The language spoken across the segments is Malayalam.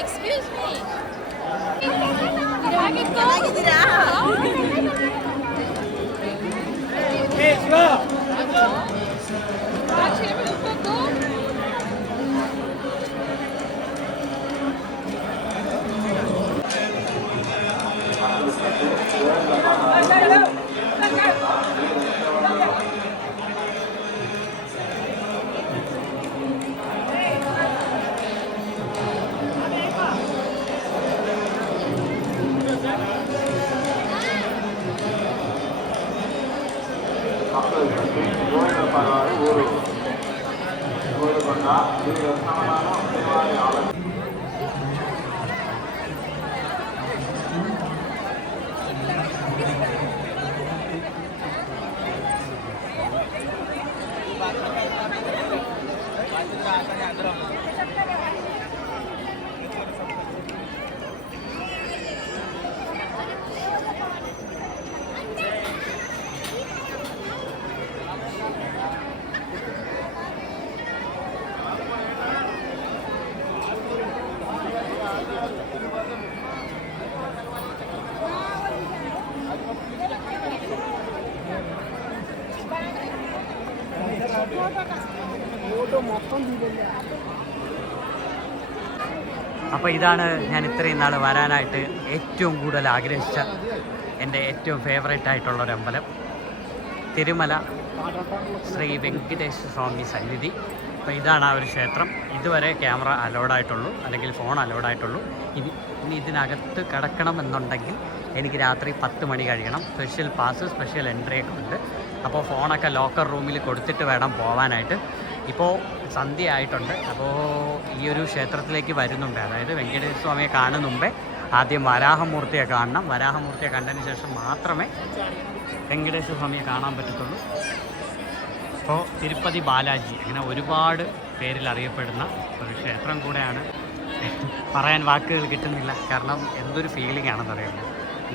Excuse me. അപ്പോൾ ഇതാണ് ഞാൻ ഇത്രയും നാൾ വരാനായിട്ട് ഏറ്റവും കൂടുതൽ ആഗ്രഹിച്ച എൻ്റെ ഏറ്റവും ഫേവറേറ്റ് ആയിട്ടുള്ളൊരു അമ്പലം, തിരുമല ശ്രീ വെങ്കടേശ്വര സ്വാമി സന്നിധി. അപ്പോൾ ഇതാണ് ആ ഒരു ക്ഷേത്രം. ഇതുവരെ ക്യാമറ അലൗഡായിട്ടുള്ളൂ, അല്ലെങ്കിൽ ഫോൺ അലൗഡായിട്ടുള്ളൂ. ഇനി ഇതിനകത്ത് കിടക്കണമെന്നുണ്ടെങ്കിൽ എനിക്ക് രാത്രി 10 മണി കഴിയണം. സ്പെഷ്യൽ പാസ്, സ്പെഷ്യൽ എൻട്രി ഒക്കെ ഉണ്ട്. അപ്പോൾ ഫോണൊക്കെ ലോക്കർ റൂമിൽ കൊടുത്തിട്ട് വേണം പോകാനായിട്ട്. ഇപ്പോൾ സന്ധ്യ ആയിട്ടുണ്ട്. അപ്പോൾ ഈ ഒരു ക്ഷേത്രത്തിലേക്ക് വരുന്നുണ്ട്, അതായത് വെങ്കടേശ്വര സ്വാമിയെ കാണുന്ന മുമ്പേ ആദ്യം വരാഹമൂർത്തിയെ കാണണം. വരാഹമൂർത്തിയെ കണ്ടതിന് ശേഷം മാത്രമേ വെങ്കടേശ്വര സ്വാമിയെ കാണാൻ പറ്റത്തുള്ളൂ. അപ്പോൾ തിരുപ്പതി ബാലാജി അങ്ങനെ ഒരുപാട് പേരിൽ അറിയപ്പെടുന്ന ഒരു ക്ഷേത്രം കൂടെയാണ്. പറയാൻ വാക്കുകൾ കിട്ടുന്നില്ല, കാരണം എന്തൊരു ഫീലിംഗ് ആണെന്നറിയാമോ.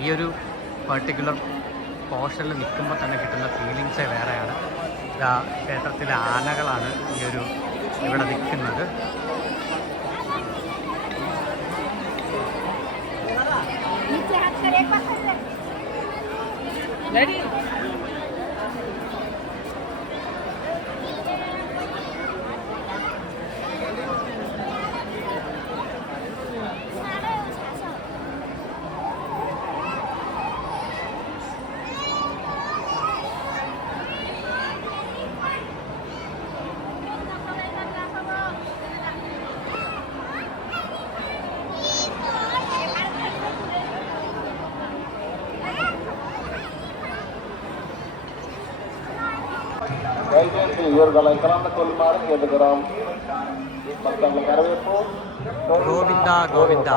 ഈ ഒരു പർട്ടിക്കുലർ പോർഷനിൽ നിൽക്കുമ്പോൾ തന്നെ കിട്ടുന്ന ഫീലിങ്സേ വേറെയാണ്. ക്ഷേത്രത്തിലെ ആനകളാണ് ഇവിടെ നിൽക്കുന്നത്. గోవింద గోవింద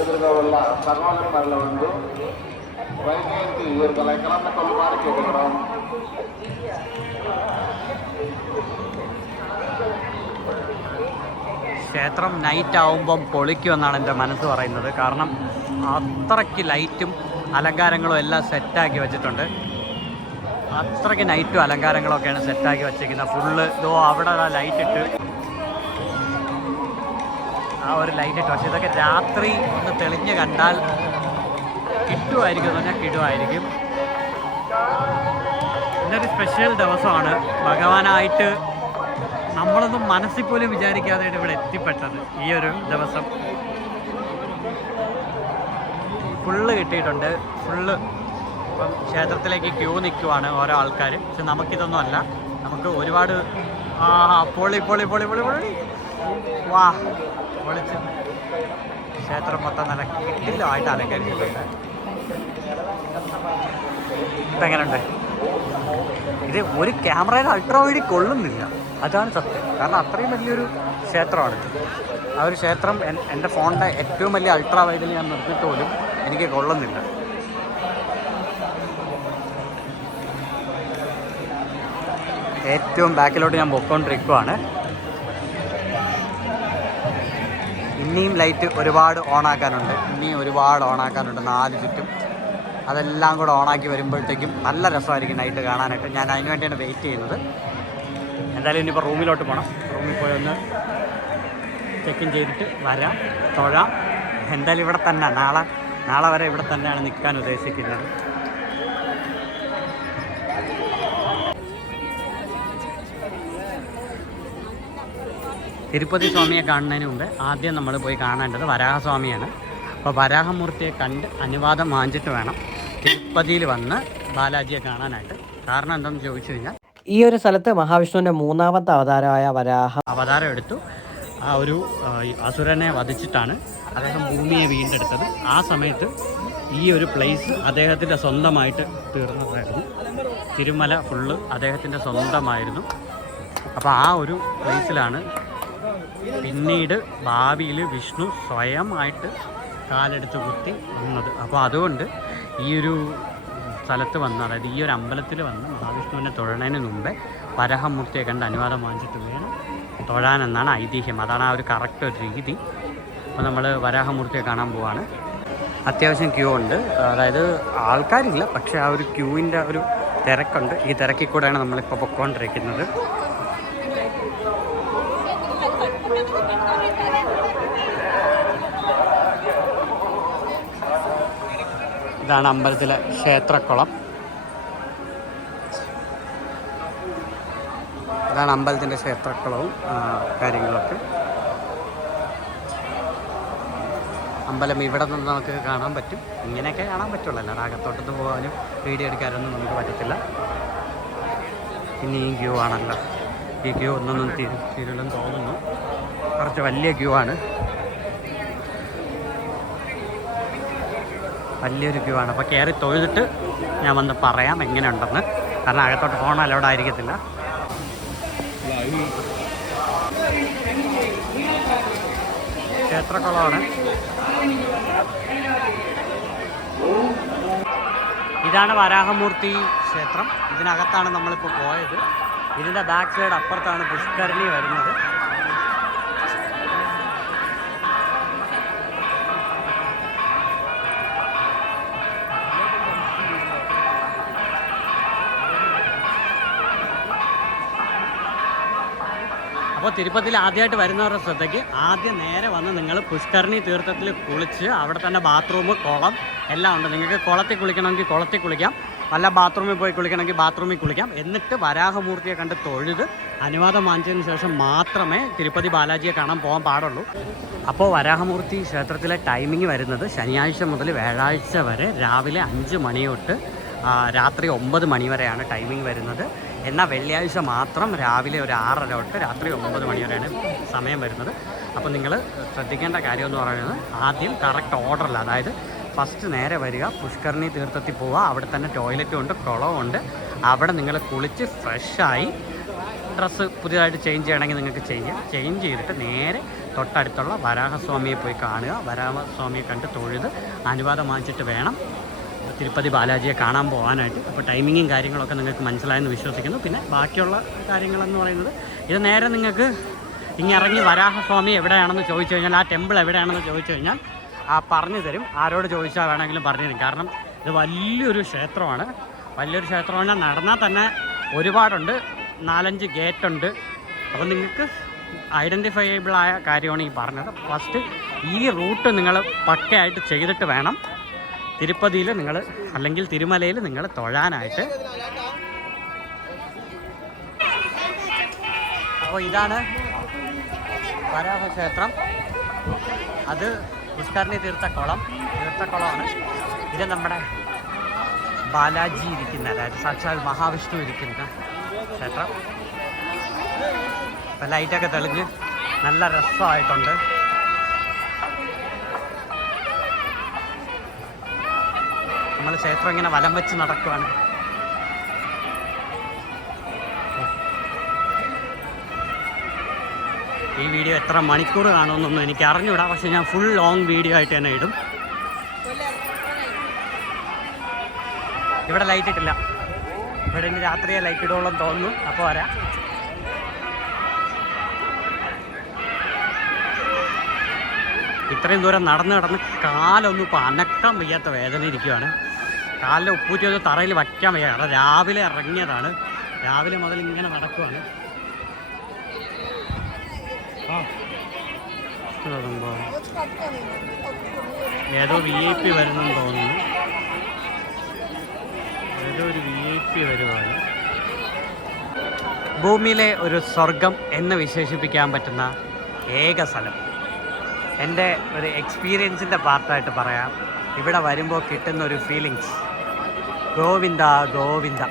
ఎదురుగా సర్వాంగ మరల ఉండు వైజయంతి ఇవరుಗಳ ಎಕರಾಂತ ಕೊಲ್ಮಾರಕ್ಕೆ ಎದುರುಗರಾಂ ക്ഷേത്രം നൈറ്റ് ആവുമ്പം പൊളിക്കുമെന്നാണ് എൻ്റെ മനസ്സ് പറയുന്നത്. കാരണം അത്രയ്ക്ക് ലൈറ്റും അലങ്കാരങ്ങളും എല്ലാം സെറ്റാക്കി വെച്ചിട്ടുണ്ട്. അത്രയ്ക്ക് നൈറ്റും അലങ്കാരങ്ങളൊക്കെയാണ് സെറ്റാക്കി വെച്ചിരിക്കുന്നത്. ഫുള്ള് ഇതോ അവിടെ ലൈറ്റ് ഇട്ട്, ആ ഒരു ലൈറ്റ് ഇട്ട്. പക്ഷേ ഇതൊക്കെ രാത്രി ഒന്ന് തെളിഞ്ഞ് കണ്ടാൽ കിട്ടുമായിരിക്കും എന്ന് പറഞ്ഞാൽ കിടുമായിരിക്കും. ഇന്നൊരു സ്പെഷ്യൽ ദിവസമാണ്. ഭഗവാനായിട്ട് നമ്മളൊന്നും മനസ്സിൽ പോലും വിചാരിക്കാതെയാണ് ഇവിടെ എത്തിപ്പെട്ടത്. ഈ ഒരു ദിവസം ഫുള്ള് കിട്ടിയിട്ടുണ്ട്. ഫുള്ള് ഇപ്പം ക്ഷേത്രത്തിലേക്ക് ക്യൂ നിൽക്കുവാണ് ഓരോ ആൾക്കാർ. പക്ഷെ നമുക്കിതൊന്നും അല്ല, നമുക്ക് ഒരുപാട് പൊളി പൊളി പൊളി പൊളി പൊളി വാ പൊളിച്ച് ക്ഷേത്രം മൊത്തം നല്ല കിട്ടില്ലമായിട്ട് അലങ്കരിച്ചിട്ടുണ്ട്. ഇപ്പം എങ്ങനെയുണ്ട്? ഇത് ഒരു ക്യാമറയിൽ അൾട്രാ വൈഡ് കൊള്ളുന്നില്ല, അതാണ് സത്യം. കാരണം അത്രയും വലിയൊരു ക്ഷേത്രമാണ്. ആ ഒരു ക്ഷേത്രം എൻ്റെ ഫോണിൻ്റെ ഏറ്റവും വലിയ അൾട്രാ വൈഡിൽ ഞാൻ നിർത്തിയിട്ട് പോലും എനിക്ക് കൊള്ളുന്നില്ല. ഏറ്റവും ബാക്കിലോട്ട് ഞാൻ പൊയ്ക്കൊണ്ടിരിക്കുവാണ്. ഇനിയും ലൈറ്റ് ഒരുപാട് ഓണാക്കാനുണ്ട്, ഇനിയും ഒരുപാട് ഓണാക്കാനുണ്ട് 4 ചുറ്റും. അതെല്ലാം കൂടെ ഓണാക്കി വരുമ്പോഴത്തേക്കും നല്ല രസമായിരിക്കും നൈറ്റ് കാണാനായിട്ട്. ഞാൻ അതിന് വേണ്ടിയാണ് വെയിറ്റ് ചെയ്യുന്നത്. എന്തായാലും ഇനിയിപ്പോൾ റൂമിലോട്ട് പോകണം. റൂമിൽ പോയി ഒന്ന് ചെക്ക് ഇൻ ചെയ്തിട്ട് വരാം, തൊഴാം. എന്തായാലും ഇവിടെ തന്നെ നാളെ വരെ ഇവിടെ തന്നെയാണ് നിൽക്കാൻ ഉദ്ദേശിക്കുന്നത്. തിരുപ്പതി സ്വാമിയെ കാണുന്നതിന് മുമ്പ് ആദ്യം നമ്മൾ പോയി കാണേണ്ടത് വരാഹസ്വാമിയാണ്. അപ്പോൾ വരാഹമൂർത്തിയെ കണ്ട് അനുവാദം വാങ്ങിച്ചിട്ട് വേണം തിരുപ്പതിയിൽ വന്ന് ബാലാജിയെ കാണാനായിട്ട്. കാരണം എന്താണെന്ന് ചോദിച്ചു കഴിഞ്ഞാൽ ഈ ഒരു സ്ഥലത്ത് മഹാവിഷ്ണുവിൻ്റെ 3ാമത്തെ അവതാരമായ അവതാരം എടുത്തു. ആ ഒരു അസുരനെ വധിച്ചിട്ടാണ് അദ്ദേഹം ഭൂമിയെ വീണ്ടെടുത്തത്. ആ സമയത്ത് ഈ ഒരു പ്ലേസ് അദ്ദേഹത്തിൻ്റെ സ്വന്തമായിട്ട് തീർന്നതായിരുന്നു. തിരുമല ഫുള്ള് അദ്ദേഹത്തിൻ്റെ സ്വന്തമായിരുന്നു. അപ്പോൾ ആ ഒരു പ്ലേസിലാണ് പിന്നീട് ഭാവിയിൽ വിഷ്ണു സ്വയമായിട്ട് കാലെടുത്ത് കുത്തി വന്നത്. അപ്പോൾ അതുകൊണ്ട് ഈ ഒരു സ്ഥലത്ത് വന്ന്, അതായത് ഈ ഒരു അമ്പലത്തിൽ വന്ന് മഹാവിഷ്ണുവിനെ തൊഴണതിന് മുമ്പേ വരാഹമൂർത്തിയെ കണ്ട് അനുവാദം വാങ്ങിച്ചിട്ട് വേണം തൊഴാനെന്നാണ് ഐതിഹ്യം. അതാണ് ആ ഒരു കറക്റ്റ് ഒരു രീതി. അപ്പോൾ നമ്മൾ വരാഹമൂർത്തിയെ കാണാൻ പോവാണ്. അത്യാവശ്യം ക്യൂ ഉണ്ട്, അതായത് ആൾക്കാരില്ല, പക്ഷേ ആ ഒരു ക്യൂവിൻ്റെ ഒരു തിരക്കുണ്ട്. ഈ തിരക്കിൽ കൂടെയാണ് നമ്മളിപ്പോൾ പൊയ്ക്കൊണ്ടിരിക്കുന്നത്. ഇതാണ് അമ്പലത്തിലെ ക്ഷേത്രക്കുളം. ഇതാണ് അമ്പലത്തിൻ്റെ ക്ഷേത്രക്കുളവും കാര്യങ്ങളൊക്കെ. അമ്പലം ഇവിടെ നിന്ന് നമുക്ക് കാണാൻ പറ്റും. ഇങ്ങനെയൊക്കെ കാണാൻ പറ്റുള്ളൂ, അല്ലാതെ അകത്തോട്ടത്ത് പോകാനും വീഡിയോ എടുക്കാനൊന്നും നമുക്ക് പറ്റത്തില്ല. ഇനിയും ക്യൂ ആണല്ലോ. ഈ ക്യൂ ഒന്നൊന്നും തീരുമെന്ന് തോന്നുന്നു. കുറച്ച് വലിയ ക്യൂ ആണ്, വലിയൊരു ക്യൂ ആണ്. അപ്പോൾ കയറി തൊഴുതിട്ട് ഞാൻ വന്ന് പറയാം എങ്ങനെയുണ്ടെന്ന്. കാരണം അകത്തോട്ട് പോകണം, അലൗഡ് ആയിരിക്കത്തില്ല. ക്ഷേത്രക്കുളമാണ്. ഇതാണ് വരാഹമൂർത്തി ക്ഷേത്രം. ഇതിനകത്താണ് നമ്മളിപ്പോൾ പോയത്. ഇതിൻ്റെ ബാക്ക് സൈഡ് അപ്പുറത്താണ് പുഷ്കരണി വരുന്നത്. അപ്പോൾ തിരുപ്പതിയിൽ ആദ്യമായിട്ട് വരുന്നവരുടെ ശ്രദ്ധയ്ക്ക് ആദ്യം നേരെ വന്ന് നിങ്ങൾ പുഷ്കരണി തീർത്ഥത്തിൽ കുളിച്ച് അവിടെ തന്നെ ബാത്റൂം, കുളം എല്ലാം ഉണ്ട്. നിങ്ങൾക്ക് കുളത്തിൽ കുളിക്കണമെങ്കിൽ കുളത്തിൽ കുളിക്കാം, അല്ല ബാത്റൂമിൽ പോയി കുളിക്കണമെങ്കിൽ ബാത്റൂമിൽ കുളിക്കാം. എന്നിട്ട് വരാഹമൂർത്തിയെ കണ്ട് തൊഴുത് അനുവാദം വാങ്ങിച്ചതിന് ശേഷം മാത്രമേ തിരുപ്പതി ബാലാജിയെ കാണാൻ പോകാൻ പാടുള്ളൂ. അപ്പോൾ വരാഹമൂർത്തി ക്ഷേത്രത്തിലെ ടൈമിംഗ് വരുന്നത് ശനിയാഴ്ച മുതൽ വ്യാഴാഴ്ച വരെ രാവിലെ 5 മണി തൊട്ട് രാത്രി 9 മണി വരെയാണ് ടൈമിംഗ് വരുന്നത്. എന്നാൽ വെള്ളിയാഴ്ച മാത്രം രാവിലെ ഒരു 6:30 തൊട്ട് രാത്രി 9 മണി വരെയാണ് സമയം വരുന്നത്. അപ്പോൾ നിങ്ങൾ ശ്രദ്ധിക്കേണ്ട കാര്യം എന്ന് പറയുന്നത് ആദ്യം കറക്റ്റ് ഓർഡറിൽ, അതായത് ഫസ്റ്റ് നേരെ വരിക, പുഷ്കരണി തീർത്ഥത്തിൽ പോവുക. അവിടെ തന്നെ ടോയ്ലറ്റും ഉണ്ട്, കുളവും ഉണ്ട്. അവിടെ നിങ്ങൾ കുളിച്ച് ഫ്രഷായി ഡ്രസ്സ് പുതിയതായിട്ട് ചേഞ്ച് ചെയ്യണമെങ്കിൽ നിങ്ങൾക്ക് ചെയ്യാം. ചേഞ്ച് ചെയ്തിട്ട് നേരെ തൊട്ടടുത്തുള്ള വരാഹസ്വാമിയെ പോയി കാണുക. വരാഹസ്വാമിയെ കണ്ട് തൊഴുത് അനുവാദം വാങ്ങിച്ചിട്ട് വേണം തിരുപ്പതി ബാലാജിയെ കാണാൻ പോകാനായിട്ട്. അപ്പോൾ ടൈമിങ്ങും കാര്യങ്ങളൊക്കെ നിങ്ങൾക്ക് മനസ്സിലായെന്ന് വിശ്വസിക്കുന്നു. പിന്നെ ബാക്കിയുള്ള കാര്യങ്ങളെന്ന് പറയുന്നത് ഇത് നേരെ നിങ്ങൾക്ക് ഇങ്ങിറങ്ങി വരാഹസ്വാമി എവിടെയാണെന്ന് ചോദിച്ചു കഴിഞ്ഞാൽ, ആ ടെമ്പിൾ എവിടെയാണെന്ന് ചോദിച്ചു കഴിഞ്ഞാൽ പറഞ്ഞു തരും. ആരോട് ചോദിച്ചാൽ വേണമെങ്കിലും പറഞ്ഞു തരും. കാരണം ഇത് വലിയൊരു ക്ഷേത്രമാണ്. വലിയൊരു ക്ഷേത്രമാണ്. നടന്നാൽ തന്നെ ഒരുപാടുണ്ട്, 4-5 ഗേറ്റുണ്ട്. അപ്പോൾ നിങ്ങൾക്ക് ഐഡൻറ്റിഫയബിളായ കാര്യമാണ് ഈ പറഞ്ഞത്. ഫസ്റ്റ് ഈ റൂട്ട് നിങ്ങൾ പക്കയായിട്ട് ചെയ്തിട്ട് വേണം തിരുപ്പതിയിൽ നിങ്ങൾ അല്ലെങ്കിൽ തിരുമലയിൽ നിങ്ങൾ തൊഴാനായിട്ട്. അപ്പോൾ ഇതാണ് വരാഹ ക്ഷേത്രം. അത് പുഷ്കരണി തീർത്ഥക്കുളമാണ്. ഇത് നമ്മുടെ ബാലാജി ഇരിക്കുന്ന, അതായത് സാക്ഷാൽ മഹാവിഷ്ണു ഇരിക്കുന്ന ക്ഷേത്രം. ഇപ്പം ലൈറ്റൊക്കെ തെളിഞ്ഞ് നല്ല രസമായിട്ടുണ്ട്. നമ്മൾ ക്ഷേത്രം ഇങ്ങനെ വലം വെച്ച് നടക്കുവാണ്. ഈ വീഡിയോ എത്ര മണിക്കൂർ കാണുമെന്നൊന്നും എനിക്ക് അറിഞ്ഞൂടാ, പക്ഷെ ഞാൻ ഫുൾ ലോങ് വീഡിയോ ആയിട്ട് തന്നെ ഇടും. ഇവിടെ ലൈറ്റ് ഇട്ടില്ല, ഇവിടെ ഇനി രാത്രിയെ ലൈറ്റ് ഇടുവോളം തോന്നുന്നു. അപ്പോൾ വരാം. ഇത്രയും ദൂരം നടന്ന് കാലൊന്നും ഇപ്പോൾ അനക്കാൻ വയ്യാത്ത വേദന ഇരിക്കുകയാണ്. കാലിലെ ഉപ്പൂറ്റി ഒന്ന് തറയിൽ വയ്ക്കാൻ വയ്യ. കാരണം രാവിലെ ഇറങ്ങിയതാണ്, രാവിലെ മുതൽ ഇങ്ങനെ നടക്കുവാണ്. ഏതോ VIP വരുന്നെന്ന് തോന്നുന്നു. ഏതോ ഒരു VIP വരുവാണ്. ഭൂമിയിലെ ഒരു സ്വർഗം എന്ന് വിശേഷിപ്പിക്കാൻ പറ്റുന്ന ഏക സ്ഥലം. എൻ്റെ ഒരു എക്സ്പീരിയൻസിൻ്റെ പാർട്ടായിട്ട് പറയാം. ഇവിടെ വരുമ്പോൾ കിട്ടുന്ന ഒരു ഫീലിങ്സ്, ഗോവിന്ദ ഗോവിന്ദ.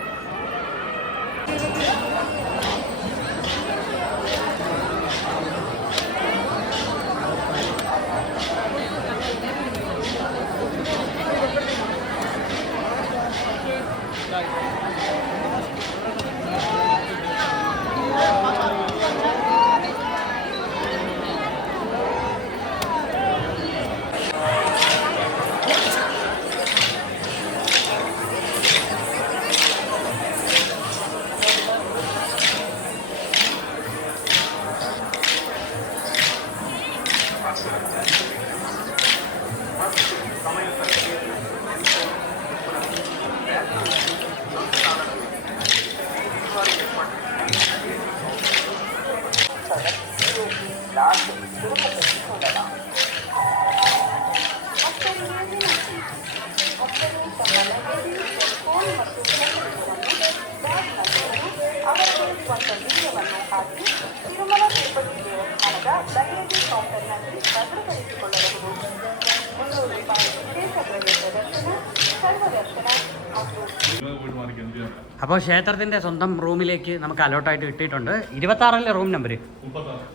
അപ്പോൾ ക്ഷേത്രത്തിൻ്റെ സ്വന്തം റൂമിലേക്ക് നമുക്ക് അലോട്ടായിട്ട് കിട്ടിയിട്ടുണ്ട്. 26 റൂം നമ്പർ,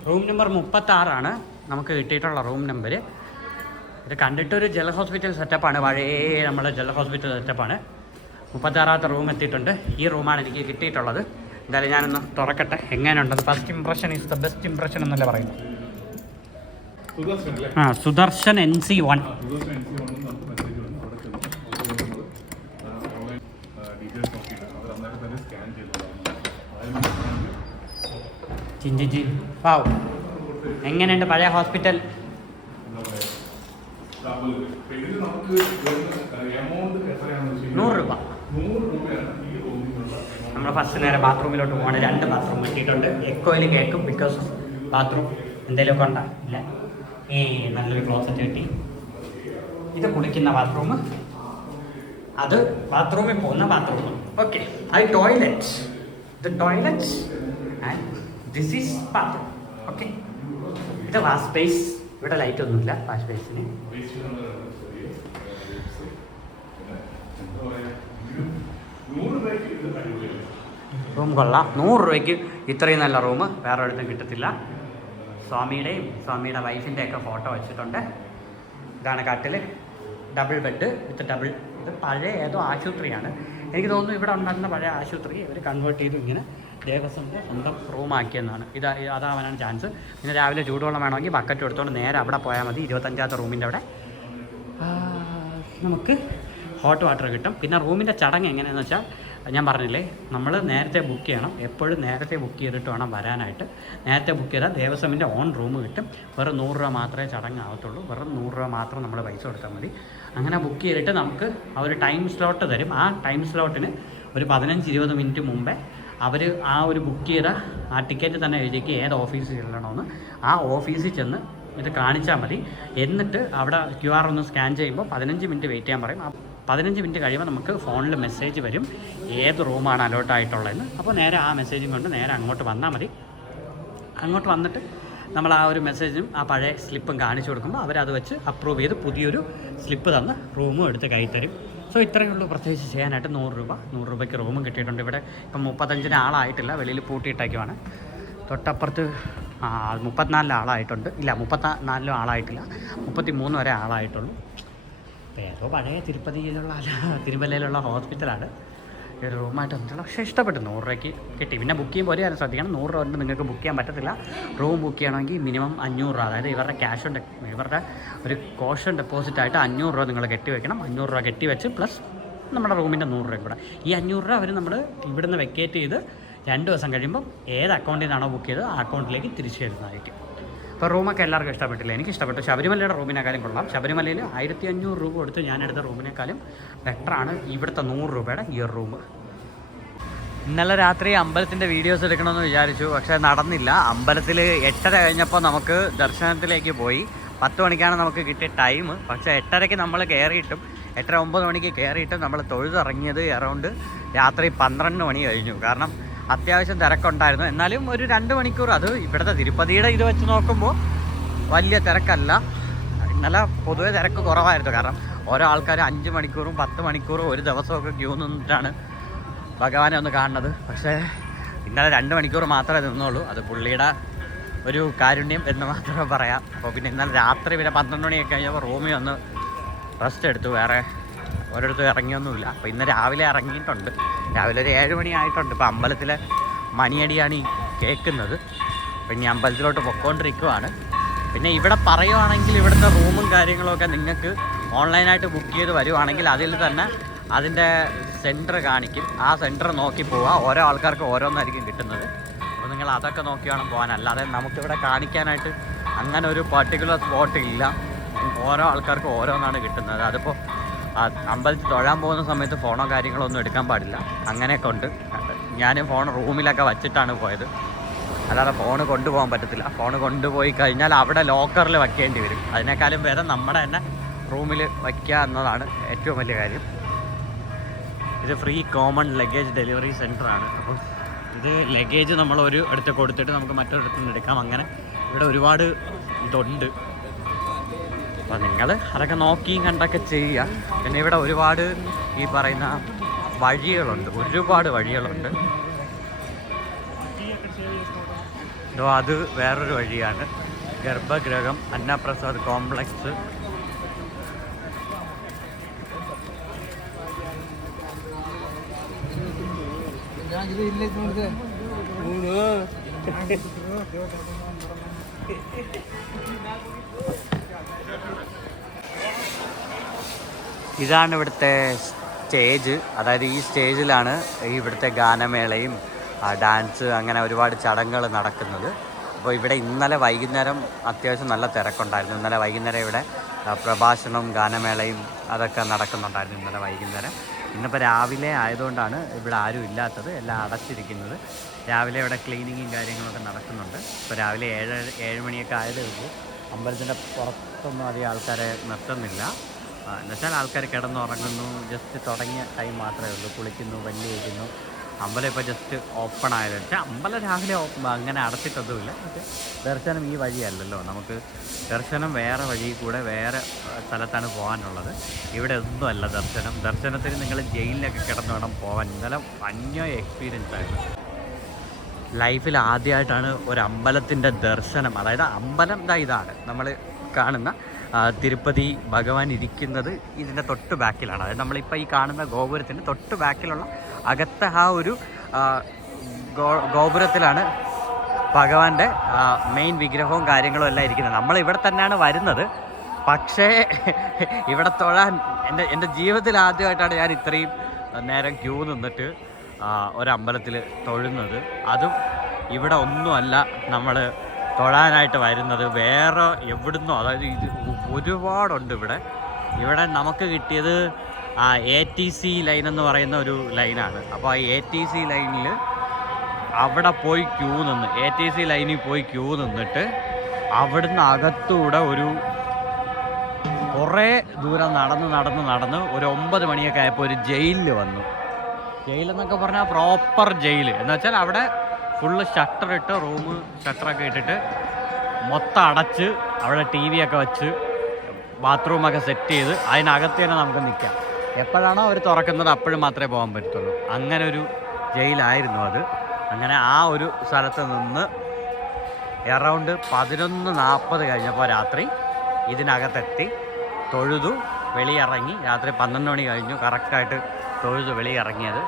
റൂം നമ്പർ 36 നമുക്ക് കിട്ടിയിട്ടുള്ള റൂം നമ്പർ. ഇത് കണ്ടിട്ടൊരു ജല ഹോസ്പിറ്റൽ സെറ്റപ്പാണ്, പഴയ നമ്മുടെ ജല ഹോസ്പിറ്റൽ സെറ്റപ്പാണ്. 36ാമത്തെ റൂം എത്തിയിട്ടുണ്ട്. ഈ റൂമാണ് എനിക്ക് കിട്ടിയിട്ടുള്ളത്. എന്തായാലും ഞാനൊന്ന് തുറക്കട്ടെ എങ്ങനെയുണ്ടെന്ന്. First impression is the best impression എന്നല്ലേ പറയുന്നത്. സുദർശൻ NC1. ചിഞ്ചി വാവ്, എങ്ങനെയുണ്ട് പഴയ ഹോസ്പിറ്റൽ? 100 രൂപ. നമ്മൾ ഫസ്റ്റ് നേരെ ബാത്റൂമിലോട്ട് പോകണം. 2 ബാത്റൂം കിട്ടിയിട്ടുണ്ട്. എക്കോയിൽ കേൾക്കും, ബിക്കോസ് ബാത്റൂം എന്തെങ്കിലുമൊക്കെ ഉണ്ടാ ഇല്ല. നല്ലൊരു ക്ലോസറ്റ് കിട്ടി. ഇത് കുളിക്കുന്ന ബാത്റൂം, അത് ബാത്റൂമിൽ പോകുന്ന ബാത്റൂം. ഓക്കെ, അത് ടോയ്ലറ്റ്. ഇത് toilet and this is bathroom. Okay, ഇത് വാഷ് സ്പേസ്. ഇവിടെ ലൈറ്റ് ഒന്നുമില്ല വാഷ് സ്പേസിന്. റൂം കൊള്ളാം. 100 രൂപയ്ക്ക് ഇത്രയും നല്ല റൂം വേറെ ഒരിടത്തും കിട്ടത്തില്ല. സ്വാമിയുടെയും സ്വാമിയുടെ വൈഫിൻ്റെയൊക്കെ ഫോട്ടോ വെച്ചിട്ടുണ്ട്. ഇതാണ് കട്ടിൽ, ഡബിൾ ബെഡ് വിത്ത് ഡബിൾ. ഇത് പഴയ ഏതോ ആശുപത്രിയാണ് എനിക്ക് തോന്നുന്നു. ഇവിടെ ഉണ്ടായിരുന്ന പഴയ ആശുപത്രി ഇവർ കൺവേർട്ട് ചെയ്തു ഇങ്ങനെ ദേവസ്വൻ്റെ സ്വന്തം റൂമാക്കിയെന്നാണ്. അതാവാനാണ് ചാൻസ്. പിന്നെ രാവിലെ ചൂടുവെള്ളം വേണമെങ്കിൽ ബക്കറ്റ് എടുത്തുകൊണ്ട് നേരെ അവിടെ പോയാൽ മതി. 25ാമത്തെ റൂമിൻ്റെ അവിടെ നമുക്ക് ഹോട്ട് വാട്ടർ കിട്ടും. പിന്നെ റൂമിൻ്റെ ചടങ്ങ് എങ്ങനെയാണെന്ന് വെച്ചാൽ ഞാൻ പറഞ്ഞില്ലേ, നമ്മൾ നേരത്തെ ബുക്ക് ചെയ്യണം. എപ്പോഴും നേരത്തെ ബുക്ക് ചെയ്തിട്ട് വേണം വരാനായിട്ട്. നേരത്തെ ബുക്ക് ചെയ്താൽ ദേവസ്വമിൻ്റെ ഓൺ റൂം കിട്ടും. വെറും 100 രൂപ മാത്രമേ ചടങ്ങാവത്തുള്ളൂ. വെറും 100 രൂപ മാത്രം നമ്മൾ പൈസ കൊടുത്താൽ മതി. അങ്ങനെ ബുക്ക് ചെയ്തിട്ട് നമുക്ക് ആ ഒരു ടൈം സ്ലോട്ട് തരും. ആ ടൈം സ്ലോട്ടിന് ഒരു 15-20 മിനിറ്റ് മുമ്പേ അവർ ആ ഒരു ബുക്ക് ചെയ്ത ആ ടിക്കറ്റ് തന്നെ എഴുതിക്ക് ഏത് ഓഫീസിൽ ചെല്ലണമെന്ന് ആ ഓഫീസിൽ ചെന്ന് ഇത് കാണിച്ചാൽ മതി. എന്നിട്ട് അവിടെ QR ഒന്ന് സ്കാൻ ചെയ്യുമ്പോൾ 15 മിനിറ്റ് വെയിറ്റ് ചെയ്യാൻ പറയും. 15 മിനിറ്റ് കഴിയുമ്പോൾ നമുക്ക് ഫോണിൽ മെസ്സേജ് വരും ഏത് റൂമാണ് അലോട്ടായിട്ടുള്ളതെന്ന്. അപ്പോൾ നേരെ ആ മെസ്സേജും കൊണ്ട് നേരെ അങ്ങോട്ട് വന്നാൽ മതി. അങ്ങോട്ട് വന്നിട്ട് നമ്മൾ ആ ഒരു മെസ്സേജും ആ പഴയ സ്ലിപ്പും കാണിച്ചു കൊടുക്കുമ്പോൾ അവരത് വെച്ച് അപ്രൂവ് ചെയ്ത് പുതിയൊരു സ്ലിപ്പ് തന്ന് റൂമും എടുത്ത് കൈ തരും. സോ ഇത്രയേ ഉള്ളൂ പ്രത്യേകിച്ച് ചെയ്യാനായിട്ട്. 100 രൂപയ്ക്ക് റൂമും കിട്ടിയിട്ടുണ്ട്. ഇവിടെ ഇപ്പം 35 ആളായിട്ടില്ല, വെളിയിൽ പൂട്ടിയിട്ടേക്കുവാണ്. തൊട്ടപ്പുറത്ത് 34 ആളായിട്ടുണ്ട്. ഇല്ല, 34 ആളായിട്ടില്ല, 33 വരെ ആളായിട്ടുള്ളൂ. ഏതോ പഴയ തിരുവല്ലയിലുള്ള ഹോസ്പിറ്റലാണ്. ഒരു റൂമായിട്ട് വന്നിട്ടുള്ള, പക്ഷേ ഇഷ്ടപ്പെട്ടു. 100 രൂപയ്ക്ക് കിട്ടി. പിന്നെ ബുക്ക് ചെയ്യുമ്പോൾ ഒരു കാര്യം ശ്രദ്ധിക്കണം, 100 രൂപ കൊണ്ട് നിങ്ങൾക്ക് ബുക്ക് ചെയ്യാൻ പറ്റത്തില്ല. റൂം ബുക്ക് ചെയ്യണമെങ്കിൽ മിനിമം 500 രൂപ, അതായത് ഇവരുടെ ഇവരുടെ ഒരു കോഷൻ ഡെപ്പോസിറ്റായിട്ട് 500 രൂപ നിങ്ങൾ കെട്ടി വെക്കണം. 500 രൂപ കെട്ടി വെച്ച് പ്ലസ് നമ്മുടെ റൂമിൻ്റെ 100 രൂപ കൂടെ. ഈ 500 രൂപ അവർ നമ്മൾ ഇവിടുന്ന് വെക്കേറ്റ് ചെയ്ത് 2 ദിവസം കഴിയുമ്പം ഏത് അക്കൗണ്ടിൽ നിന്നാണോ ബുക്ക് ചെയ്തത് ആ അക്കൗണ്ടിലേക്ക് തിരിച്ചു തരുന്നതായിരിക്കും. ഇപ്പോൾ റൂമൊക്കെ എല്ലാവർക്കും ഇഷ്ടപ്പെട്ടില്ല. എനിക്ക് ഇഷ്ടപ്പെട്ടു. ശബരിമലയുടെ റൂമിനേക്കാളും കൊള്ളാം. ശബരിമലയിൽ 1500 രൂപ കൊടുത്ത് ഞാനെടുത്ത റൂമിനേക്കാളും ബെറ്ററാണ് ഇവിടുത്തെ 100 രൂപയുടെ ഈ ഒരു റൂം. ഇന്നലെ രാത്രി അമ്പലത്തിൻ്റെ വീഡിയോസ് എടുക്കണമെന്ന് വിചാരിച്ചു, പക്ഷേ നടന്നില്ല. അമ്പലത്തിൽ 8:30 കഴിഞ്ഞപ്പോൾ നമുക്ക് ദർശനത്തിലേക്ക് പോയി. 10 മണിക്കാണ് നമുക്ക് കിട്ടിയ ടൈം. പക്ഷേ 8:30ക്ക് നമ്മൾ കയറിയിട്ടും 8-9 മണിക്ക് കയറിയിട്ടും നമ്മൾ തൊഴുതിറങ്ങിയത് അറൗണ്ട് രാത്രി 12 മണി കഴിഞ്ഞു. കാരണം അത്യാവശ്യം തിരക്കുണ്ടായിരുന്നു. എന്നാലും ഒരു 2 മണിക്കൂർ, അത് ഇവിടുത്തെ തിരുപ്പതിയുടെ ഇത് വെച്ച് നോക്കുമ്പോൾ വലിയ തിരക്കല്ല. ഇന്നലെ പൊതുവെ തിരക്ക് കുറവായിരുന്നു. കാരണം ഓരോ ആൾക്കാർ 5 മണിക്കൂറും 10 മണിക്കൂറും ഒരു ദിവസമൊക്കെ ക്യൂ നിന്നിട്ടാണ് ഭഗവാനെ ഒന്ന് കാണുന്നത്. പക്ഷേ ഇന്നലെ 2 മണിക്കൂർ മാത്രമേ നിന്നുള്ളൂ. അത് പുള്ളിയുടെ ഒരു കാരുണ്യം എന്ന് മാത്രമേ പറയാം. അപ്പോൾ പിന്നെ ഇന്നലെ രാത്രി പിന്നെ 12 മണിയൊക്കെ കഴിഞ്ഞപ്പോൾ റൂമിൽ ഒന്ന് റെസ്റ്റ് എടുത്തു. വേറെ ഒരിടത്തും ഇറങ്ങിയൊന്നുമില്ല. അപ്പോൾ ഇന്ന് രാവിലെ ഇറങ്ങിയിട്ടുണ്ട്. രാവിലെ ഒരു 7 മണി ആയിട്ടുണ്ട്. ഇപ്പോൾ അമ്പലത്തിലെ മണിയടിയാണ് ഈ കേൾക്കുന്നത്. പിന്നെ അമ്പലത്തിലോട്ട് പൊയ്ക്കൊണ്ടിരിക്കുവാണ്. പിന്നെ ഇവിടെ പറയുവാണെങ്കിൽ ഇവിടുത്തെ റൂമും കാര്യങ്ങളൊക്കെ നിങ്ങൾക്ക് ഓൺലൈനായിട്ട് ബുക്ക് ചെയ്ത് വരുവാണെങ്കിൽ അതിൽ തന്നെ അതിൻ്റെ സെൻറ്റർ കാണിക്കും. ആ സെൻറ്റർ നോക്കി പോവുക. ഓരോ ആൾക്കാർക്ക് ഓരോന്നായിരിക്കും കിട്ടുന്നത്. അപ്പോൾ നിങ്ങൾ അതൊക്കെ നോക്കി വേണം പോകാൻ. അല്ലാതെ നമുക്കിവിടെ കാണിക്കാനായിട്ട് അങ്ങനെ ഒരു പർട്ടിക്കുലർ സ്പോട്ട് ഇല്ല. ഓരോ ആൾക്കാർക്ക് ഓരോന്നാണ് കിട്ടുന്നത്. അതിപ്പോൾ അമ്പലത്തിൽ തൊഴാൻ പോകുന്ന സമയത്ത് ഫോണോ കാര്യങ്ങളോ ഒന്നും എടുക്കാൻ പാടില്ല. അങ്ങനെയൊക്കെ ഉണ്ട്. ഞാൻ ഫോൺ റൂമിലൊക്കെ വച്ചിട്ടാണ് പോയത്. അല്ലാതെ ഫോൺ കൊണ്ടുപോകാൻ പറ്റത്തില്ല. ഫോൺ കൊണ്ടുപോയി കഴിഞ്ഞാൽ അവിടെ ലോക്കറിൽ വയ്ക്കേണ്ടി വരും. അതിനേക്കാളും ഭേദം നമ്മുടെ തന്നെ റൂമിൽ വയ്ക്കുക എന്നതാണ് ഏറ്റവും വലിയ കാര്യം. ഇത് ഫ്രീ കോമൺ ലഗേജ് ഡെലിവറി സെൻ്ററാണ്. അപ്പം ഇത് ലഗേജ് നമ്മൾ ഒരു അടുത്ത് കൊടുത്തിട്ട് നമുക്ക് മറ്റൊരിടത്തു നിന്ന് എടുക്കാം. അങ്ങനെ ഇവിടെ ഒരുപാട് ഇതുണ്ട്. അപ്പോൾ നിങ്ങൾ അതൊക്കെ നോക്കിയും കണ്ടൊക്കെ ചെയ്യുക. പിന്നെ ഇവിടെ ഒരുപാട് ഈ പറയുന്ന വഴികളുണ്ട്. ഒരുപാട് വഴികളുണ്ട്. അത് വേറൊരു വഴിയാണ്. ഗർഭഗൃഹം, അന്നപ്രസാദ് കോംപ്ലക്സ്. ഇതാണ് ഇവിടുത്തെ സ്റ്റേജ്. അതായത് ഈ സ്റ്റേജിലാണ് ഇവിടുത്തെ ഗാനമേളയും ഡാൻസ് അങ്ങനെ ഒരുപാട് ചടങ്ങുകൾ നടക്കുന്നത്. അപ്പോൾ ഇവിടെ ഇന്നലെ വൈകുന്നേരം അത്യാവശ്യം നല്ല തിരക്കുണ്ടായിരുന്നു. ഇന്നലെ വൈകുന്നേരം ഇവിടെ പ്രഭാഷണവും ഗാനമേളയും അതൊക്കെ നടക്കുന്നുണ്ടായിരുന്നു ഇന്നലെ വൈകുന്നേരം. ഇന്നിപ്പോൾ രാവിലെ ആയതുകൊണ്ടാണ് ഇവിടെ ആരും ഇല്ലാത്തത്, എല്ലാം അടച്ചിരിക്കുന്നത്. രാവിലെ ഇവിടെ ക്ലീനിങ്ങും കാര്യങ്ങളൊക്കെ നടക്കുന്നുണ്ട്. ഇപ്പോൾ രാവിലെ 7 മണിയൊക്കെ ആയതേ ഉള്ളൂ. അമ്പലത്തിൻ്റെ പുറത്തൊന്നും അധികം ആൾക്കാരെ നിർത്തുന്നില്ല. എന്നുവെച്ചാൽ ആൾക്കാർ കിടന്നുറങ്ങുന്നു. ജസ്റ്റ് തുടങ്ങിയ ടൈം മാത്രമേ ഉള്ളൂ. കുളിക്കുന്നു, പല്ല് കഴിക്കുന്നു. അമ്പലം ഇപ്പോൾ ജസ്റ്റ് ഓപ്പൺ ആയത് വെച്ചാൽ അമ്പലം രാവിലെ അങ്ങനെ അടച്ചിട്ടൊന്നുമില്ല. പക്ഷേ ദർശനം ഈ വഴിയല്ലല്ലോ. നമുക്ക് ദർശനം വേറെ വഴി കൂടെ വേറെ സ്ഥലത്താണ് പോകാനുള്ളത്. ഇവിടെ ഒന്നുമല്ല ദർശനം. ദർശനത്തിന് നിങ്ങൾ ജയിലിലൊക്കെ കിടന്നു വേണം പോകാൻ. ഇന്നലെ വന്യ എക്സ്പീരിയൻസ് ആയിരുന്നു. ലൈഫിൽ ആദ്യമായിട്ടാണ് ഒരു അമ്പലത്തിൻ്റെ ദർശനം. അതായത് അമ്പലം ഇതാണ് നമ്മൾ കാണുന്ന തിരുപ്പതി ഭഗവാൻ ഇരിക്കുന്നത് ഇതിൻ്റെ തൊട്ട് ബാക്കിലാണ്. അതായത് നമ്മളിപ്പോൾ ഈ കാണുന്ന ഗോപുരത്തിൻ്റെ തൊട്ട് ബാക്കിലുള്ള അകത്തെ ആ ഒരു ഗോപുരത്തിലാണ് ഭഗവാന്റെ മെയിൻ വിഗ്രഹവും കാര്യങ്ങളും എല്ലാം ഇരിക്കുന്നത്. നമ്മളിവിടെ തന്നെയാണ് വരുന്നത്. പക്ഷേ ഇവിടെ തൊഴാൻ എൻ്റെ ജീവിതത്തിൽ ആദ്യമായിട്ടാണ് ഞാൻ ഇത്രയും നേരം ക്യൂ നിന്നിട്ട് ഒരമ്പലത്തിൽ തൊഴുന്നത്. അതും ഇവിടെ ഒന്നുമല്ല നമ്മൾ തൊഴാനായിട്ട് വരുന്നത്, വേറെ എവിടുന്നോ. അതായത് ഇത് ഒരുപാടുണ്ട് ഇവിടെ നമുക്ക് കിട്ടിയത് ATC ലൈൻ എന്ന് പറയുന്ന ഒരു ലൈനാണ്. അപ്പോൾ ആ ATC ലൈനിൽ അവിടെ പോയി ക്യൂ നിന്ന് ATC ലൈനിൽ പോയി ക്യൂ നിന്നിട്ട് അവിടുന്ന് അകത്തൂടെ ഒരു കുറേ ദൂരം നടന്ന് ഒരു 9 മണിയൊക്കെ ആയപ്പോൾ ഒരു ജയിലിൽ വന്നു. ജയിലെന്നൊക്കെ പറഞ്ഞാൽ പ്രോപ്പർ ജയിൽ എന്ന് വെച്ചാൽ അവിടെ ഫുള്ള് ഷട്ടറിട്ട്, റൂം ഷട്ടറൊക്കെ ഇട്ടിട്ട് മൊത്തം അടച്ച് അവിടെ TV ഒക്കെ വെച്ച് ബാത്റൂമൊക്കെ സെറ്റ് ചെയ്ത് അതിനകത്ത് തന്നെ നമുക്ക് നിൽക്കാം. എപ്പോഴാണോ അവർ തുറക്കുന്നത് അപ്പോഴും മാത്രമേ പോകാൻ പറ്റത്തുള്ളൂ. അങ്ങനെ ഒരു ജയിലായിരുന്നു അത്. അങ്ങനെ ആ ഒരു സ്ഥലത്ത് നിന്ന് അറൗണ്ട് 11:40 കഴിഞ്ഞപ്പോൾ രാത്രി ഇതിനകത്തെത്തി തൊഴുതു വെളിയിറങ്ങി. രാത്രി 12 മണി കഴിഞ്ഞു കറക്റ്റായിട്ട് തൊഴുതു വെളിയിറങ്ങിയത്.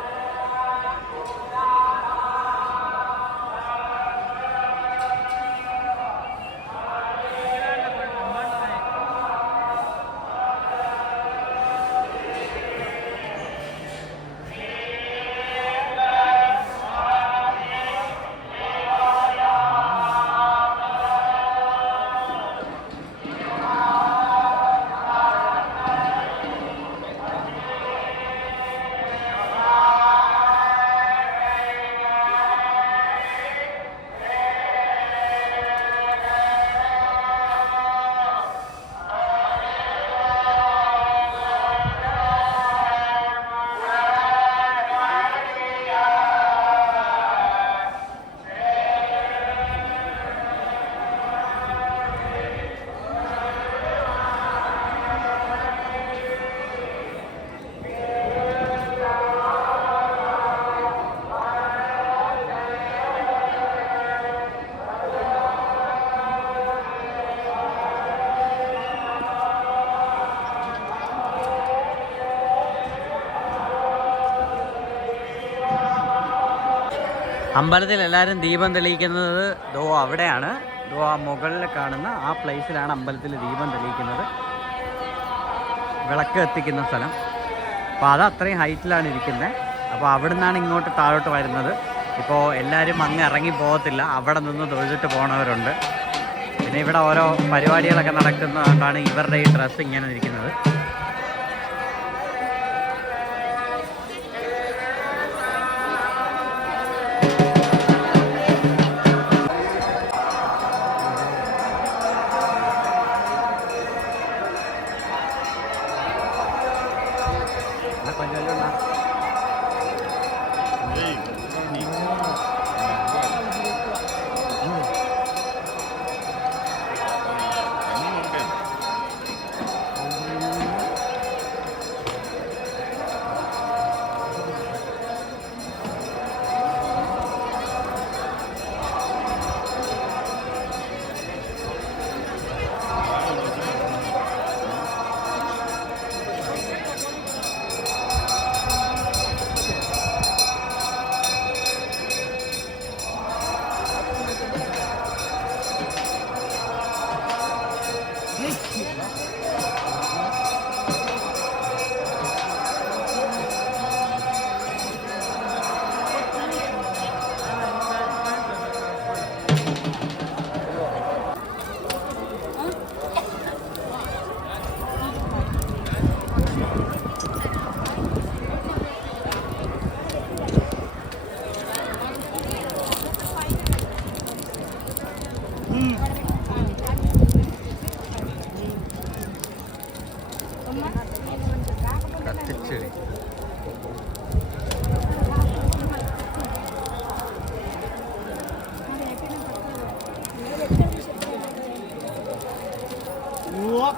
അമ്പലത്തിൽ എല്ലാവരും ദീപം തെളിയിക്കുന്നത് ദോ അവിടെയാണ്. ദോ ആ മുകളിൽ കാണുന്ന ആ പ്ലേസിലാണ് അമ്പലത്തിൽ ദീപം തെളിയിക്കുന്നത്, വിളക്ക് കത്തിക്കുന്ന സ്ഥലം. അപ്പോൾ അത് അത്രയും ഹൈറ്റിലാണ് ഇരിക്കുന്നത്. അപ്പോൾ അവിടെ നിന്നാണ് ഇങ്ങോട്ട് താഴോട്ട് വരുന്നത്. ഇപ്പോൾ എല്ലാവരും അങ്ങ് ഇറങ്ങി പോകത്തില്ല, അവിടെ നിന്ന് തൊഴുതിട്ട് പോണവരുണ്ട്. പിന്നെ ഇവിടെ ഓരോ പരിപാടികളൊക്കെ നടക്കുന്നതുകൊണ്ടാണ് ഇവരുടെ ഈ ഡ്രസ്സ് ഇങ്ങനെ ഇരിക്കുന്നത്.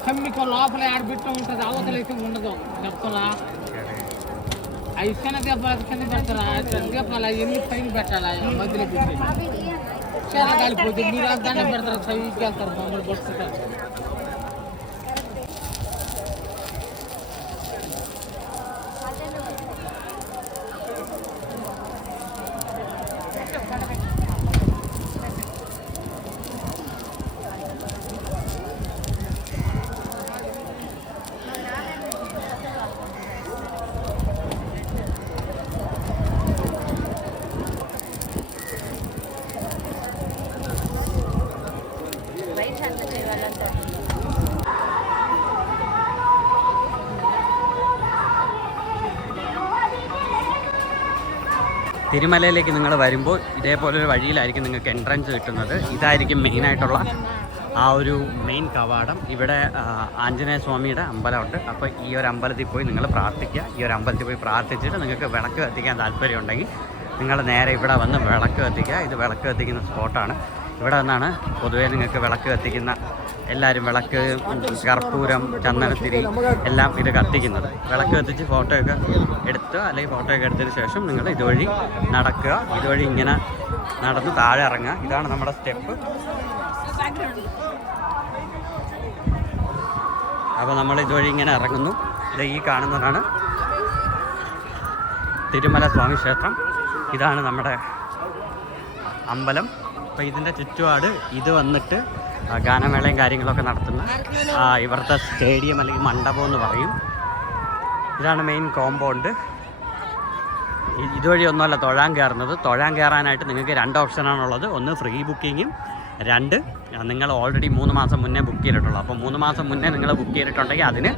కమ్మికో లోపల ఆడబిట్ట ఉంటుంది, అవతల అయితే ఉండదు. చెప్తున్నా అయిపోయిన దెబ్బలు కింద పెడతారా, దీపాలు ఎన్ని పైన పెట్టాలా, మధ్యలో పెట్టి చాలా కాలిపోతుంది. మీరు దండ పెడతారు, చదివికి వెళ్తారు, మమ్మల్ని పట్టుకుంటారు. തിരുമലയിലേക്ക് നിങ്ങൾ വരുമ്പോൾ ഇതേപോലൊരു വഴിയിലായിരിക്കും നിങ്ങൾക്ക് എൻട്രൻസ് കിട്ടുന്നത്. ഇതായിരിക്കും മെയിനായിട്ടുള്ള ആ ഒരു മെയിൻ കവാടം. ഇവിടെ ആഞ്ജനേയ സ്വാമിയുടെ അമ്പലമുണ്ട്. അപ്പോൾ ഈ ഒരു അമ്പലത്തിൽ പോയി നിങ്ങൾ പ്രാർത്ഥിക്കുക. ഈ ഒരു അമ്പലത്തിൽ പോയി പ്രാർത്ഥിച്ചിട്ട് നിങ്ങൾക്ക് വിളക്ക് കത്തിക്കാൻ താല്പര്യമുണ്ടെങ്കിൽ നിങ്ങൾ നേരെ ഇവിടെ വന്ന് വിളക്ക് കത്തിക്കുക. ഇത് വിളക്ക് കത്തിക്കുന്ന സ്പോട്ടാണ്. ഇവിടെ നിന്നാണ് പൊതുവേ നിങ്ങൾക്ക് വിളക്ക് കത്തിക്കുന്ന എല്ലാവരും വിളക്ക്, കർപ്പൂരം, ചന്ദനത്തിരി എല്ലാം ഇത് കത്തിക്കുന്നത്. വിളക്ക് കത്തിച്ച് ഫോട്ടോയൊക്കെ എടുത്ത് അല്ലെങ്കിൽ ഫോട്ടോയൊക്കെ എടുത്തതിന് ശേഷം നിങ്ങൾ ഇതുവഴി നടക്കുക. ഇതുവഴി ഇങ്ങനെ നടന്ന് താഴെ ഇറങ്ങുക. ഇതാണ് നമ്മുടെ സ്റ്റെപ്പ്. അപ്പോൾ നമ്മൾ ഇതുവഴി ഇങ്ങനെ ഇറങ്ങുന്നു. ഇത് ഈ കാണുന്നതാണ് തിരുമല സ്വാമി ക്ഷേത്രം. ഇതാണ് നമ്മുടെ അമ്പലം. അപ്പോൾ ഇതിൻ്റെ ചുറ്റുപാട് ഇത് വന്നിട്ട് ഗാനമേളയും കാര്യങ്ങളൊക്കെ നടത്തുന്ന ഇവിടുത്തെ സ്റ്റേഡിയം അല്ലെങ്കിൽ മണ്ഡപം എന്ന് പറയും. ഇതാണ് മെയിൻ കോമ്പൗണ്ട്. ഇതുവഴി ഒന്നുമല്ല തൊഴാൻ കയറുന്നത്. തൊഴാൻ കയറാനായിട്ട് നിങ്ങൾക്ക് 2 ഓപ്ഷനാണുള്ളത്. ഒന്ന് ഫ്രീ ബുക്കിങ്ങും, 2 നിങ്ങൾ ഓൾറെഡി 3 മാസം മുന്നേ ബുക്ക് ചെയ്തിട്ടുള്ളൂ. അപ്പോൾ 3 മാസം മുന്നേ നിങ്ങൾ ബുക്ക് ചെയ്തിട്ടുണ്ടെങ്കിൽ അതിന്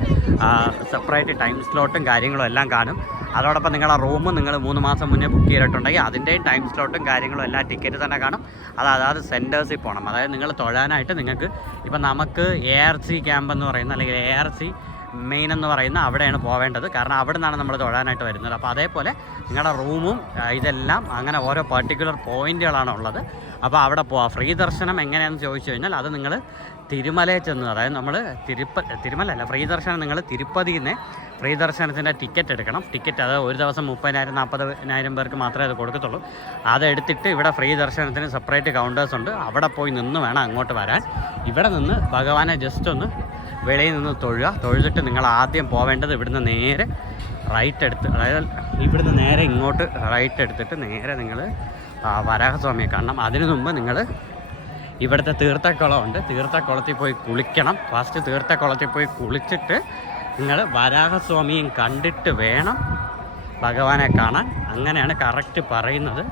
സെപ്പറേറ്റ് ടൈം സ്ലോട്ടും കാര്യങ്ങളും എല്ലാം കാണും. അതോടൊപ്പം നിങ്ങളുടെ റൂം നിങ്ങൾ 3 മാസം മുന്നേ ബുക്ക് ചെയ്തിട്ടുണ്ടെങ്കിൽ അതിൻ്റെയും ടൈം സ്ലോട്ടും കാര്യങ്ങളും എല്ലാം ടിക്കറ്റ് തന്നെ കാണും. അതായത് സെൻറ്റേഴ്സിൽ പോകണം. അതായത് നിങ്ങൾ തൊഴാനായിട്ട് നിങ്ങൾക്ക് ഇപ്പം നമുക്ക് ARC ക്യാമ്പ് എന്ന് പറയുന്ന അല്ലെങ്കിൽ ARC മെയിൻ എന്ന് പറയുന്ന അവിടെയാണ് പോവേണ്ടത്. കാരണം അവിടെ നിന്നാണ് നമ്മൾ തൊഴാനായിട്ട് വരുന്നത്. അപ്പോൾ അതേപോലെ നിങ്ങളുടെ റൂമും ഇതെല്ലാം അങ്ങനെ ഓരോ പർട്ടിക്കുലർ പോയിൻറ്റുകളാണ് ഉള്ളത്. അപ്പോൾ അവിടെ പോവാം. ഫ്രീ ദർശനം എങ്ങനെയാണെന്ന് ചോദിച്ചു കഴിഞ്ഞാൽ അത് നിങ്ങൾ തിരുമലയിൽ ചെന്ന്, അതായത് നമ്മൾ തിരുമല അല്ല, ഫ്രീ ദർശനം നിങ്ങൾ തിരുപ്പതിയിൽ നിന്ന് ഫ്രീ ദർശനത്തിൻ്റെ ടിക്കറ്റ് എടുക്കണം. ടിക്കറ്റ് അത് ഒരു ദിവസം 30,000-40,000 പേർക്ക് മാത്രമേ അത് കൊടുക്കത്തുള്ളൂ. അതെടുത്തിട്ട് ഇവിടെ ഫ്രീ ദർശനത്തിന് സെപ്പറേറ്റ് കൗണ്ടേഴ്സ് ഉണ്ട്. അവിടെ പോയി നിന്ന് വേണം അങ്ങോട്ട് വരാൻ. ഇവിടെ നിന്ന് ഭഗവാനെ ജസ്റ്റ് ഒന്ന് വെളിയിൽ നിന്ന് തൊഴുതിട്ട് നിങ്ങൾ ആദ്യം പോവേണ്ടത് ഇവിടുന്ന് നേരെ റൈറ്റ് എടുത്ത്, അതായത് ഇവിടുന്ന് നേരെ ഇങ്ങോട്ട് റൈറ്റ് എടുത്തിട്ട് നേരെ നിങ്ങൾ വരാഹസ്വാമിയെ കാണണം. അതിനു മുമ്പ് നിങ്ങൾ ഇവിടുത്തെ തീർത്ഥക്കുളമുണ്ട്, തീർത്ഥക്കുളത്തിൽ പോയി കുളിക്കണം. ഫസ്റ്റ് തീർത്ഥക്കുളത്തിൽ പോയി കുളിച്ചിട്ട് നിങ്ങൾ വരാഹസ്വാമിയും കണ്ടിട്ട് വേണം ഭഗവാനെ കാണാൻ. അങ്ങനെയാണ് കറക്റ്റ് പറയുന്നത്.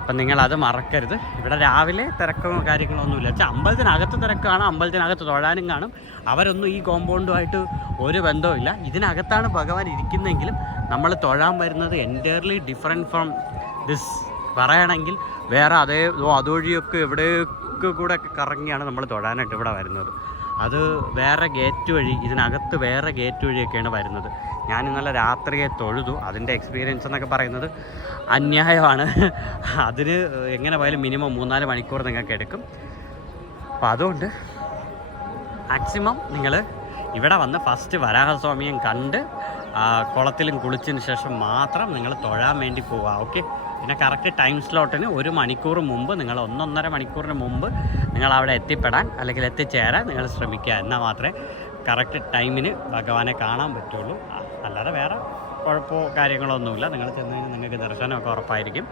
അപ്പം നിങ്ങളത് മറക്കരുത്. ഇവിടെ രാവിലെ തിരക്കും കാര്യങ്ങളൊന്നുമില്ല. വെച്ചാൽ അമ്പലത്തിനകത്ത് തിരക്കാണ്, അമ്പലത്തിനകത്ത് തൊഴാനും കാണും. അവരൊന്നും ഈ കോമ്പൗണ്ടുമായിട്ട് ഒരു ബന്ധവുമില്ല. ഇതിനകത്താണ് ഭഗവാൻ ഇരിക്കുന്നതെങ്കിലും നമ്മൾ തൊഴാൻ വരുന്നത് എൻറ്റയർലി ഡിഫറെൻറ്റ് ഫ്രം ദിസ്. പറയുകയാണെങ്കിൽ വേറെ അതുവഴിയൊക്കെ എവിടെയൊക്കെ കൂടെ ഒക്കെ കറങ്ങിയാണ് നമ്മൾ തൊഴാനായിട്ട് ഇവിടെ വരുന്നത്. അത് വേറെ ഗേറ്റ് വഴി, ഇതിനകത്ത് വേറെ ഗേറ്റ് വഴിയൊക്കെയാണ് വരുന്നത്. ഞാൻ ഇന്നലെ രാത്രിയെ തൊഴുതു. അതിൻ്റെ എക്സ്പീരിയൻസ് എന്നൊക്കെ പറയുന്നത് അന്യായമാണ്. അതിന് എങ്ങനെ പോയാലും മിനിമം 3-4 മണിക്കൂർ നിങ്ങൾക്ക് എടുക്കും. അപ്പോൾ അതുകൊണ്ട് മാക്സിമം നിങ്ങൾ ഇവിടെ വന്ന് ഫസ്റ്റ് വരാഹസ്വാമിയും കണ്ട് കുളത്തിലും കുളിച്ചതിന് ശേഷം മാത്രം നിങ്ങൾ തൊഴാൻ വേണ്ടി പോവുക. ഓക്കെ. പിന്നെ കറക്റ്റ് ടൈം സ്ലോട്ടിന് 1 മണിക്കൂർ മുമ്പ്, നിങ്ങൾ 1-1.5 മണിക്കൂറിന് മുമ്പ് നിങ്ങൾ അവിടെ എത്തിപ്പെടാൻ അല്ലെങ്കിൽ എത്തിച്ചേരാൻ നിങ്ങൾ ശ്രമിക്കുക. എന്നാൽ മാത്രമേ കറക്റ്റ് ടൈമിന് ഭഗവാനെ കാണാൻ പറ്റുള്ളൂ. അല്ലാതെ വേറെ കുഴപ്പമോ കാര്യങ്ങളൊന്നുമില്ല. നിങ്ങൾ ചെന്ന് കഴിഞ്ഞാൽ നിങ്ങൾക്ക് ദർശനമൊക്കെ ഉറപ്പായിരിക്കും.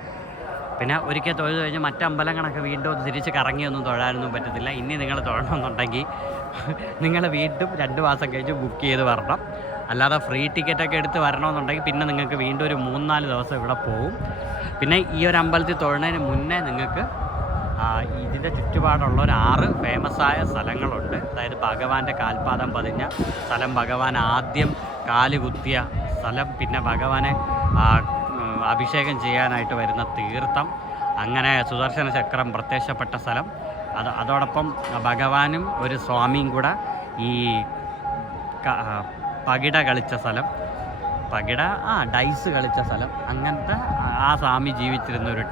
പിന്നെ ഒരിക്കൽ തൊഴുത് കഴിഞ്ഞ് മറ്റമ്പലങ്ങളൊക്കെ വീണ്ടും തിരിച്ച് കറങ്ങിയൊന്നും തൊഴാനൊന്നും പറ്റത്തില്ല. ഇനി നിങ്ങൾ തൊഴണമെന്നുണ്ടെങ്കിൽ നിങ്ങൾ വീണ്ടും 2 മാസം കഴിഞ്ഞ് ബുക്ക് ചെയ്ത് വരണം. അല്ലാതെ ഫ്രീ ടിക്കറ്റൊക്കെ എടുത്ത് വരണമെന്നുണ്ടെങ്കിൽ പിന്നെ നിങ്ങൾക്ക് വീണ്ടും ഒരു 3-4 ദിവസം ഇവിടെ പോവും. പിന്നെ ഈ ഒരു അമ്പലത്തിൽ തൊഴുന്നതിന് മുന്നേ നിങ്ങൾക്ക് ഇതിൻ്റെ ചുറ്റുപാടുള്ള ഒരു 6 ഫേമസായ സ്ഥലങ്ങളുണ്ട്. അതായത് ഭഗവാന്റെ കാൽപാദം പതിഞ്ഞ സ്ഥലം, ഭഗവാൻ ആദ്യം കാല് കുത്തിയ സ്ഥലം, പിന്നെ ഭഗവാനെ അഭിഷേകം ചെയ്യാനായിട്ട് വരുന്ന തീർത്ഥം, അങ്ങനെ സുദർശന ചക്രം പ്രത്യക്ഷപ്പെട്ട സ്ഥലം, അതോടൊപ്പം ഭഗവാനും ഒരു സ്വാമിയും കൂടെ ഈ പകിട കളിച്ച സ്ഥലം, ഡൈസ് കളിച്ച സ്ഥലം, അങ്ങനത്തെ ആ സ്വാമി ജീവിച്ചിരുന്നൊരു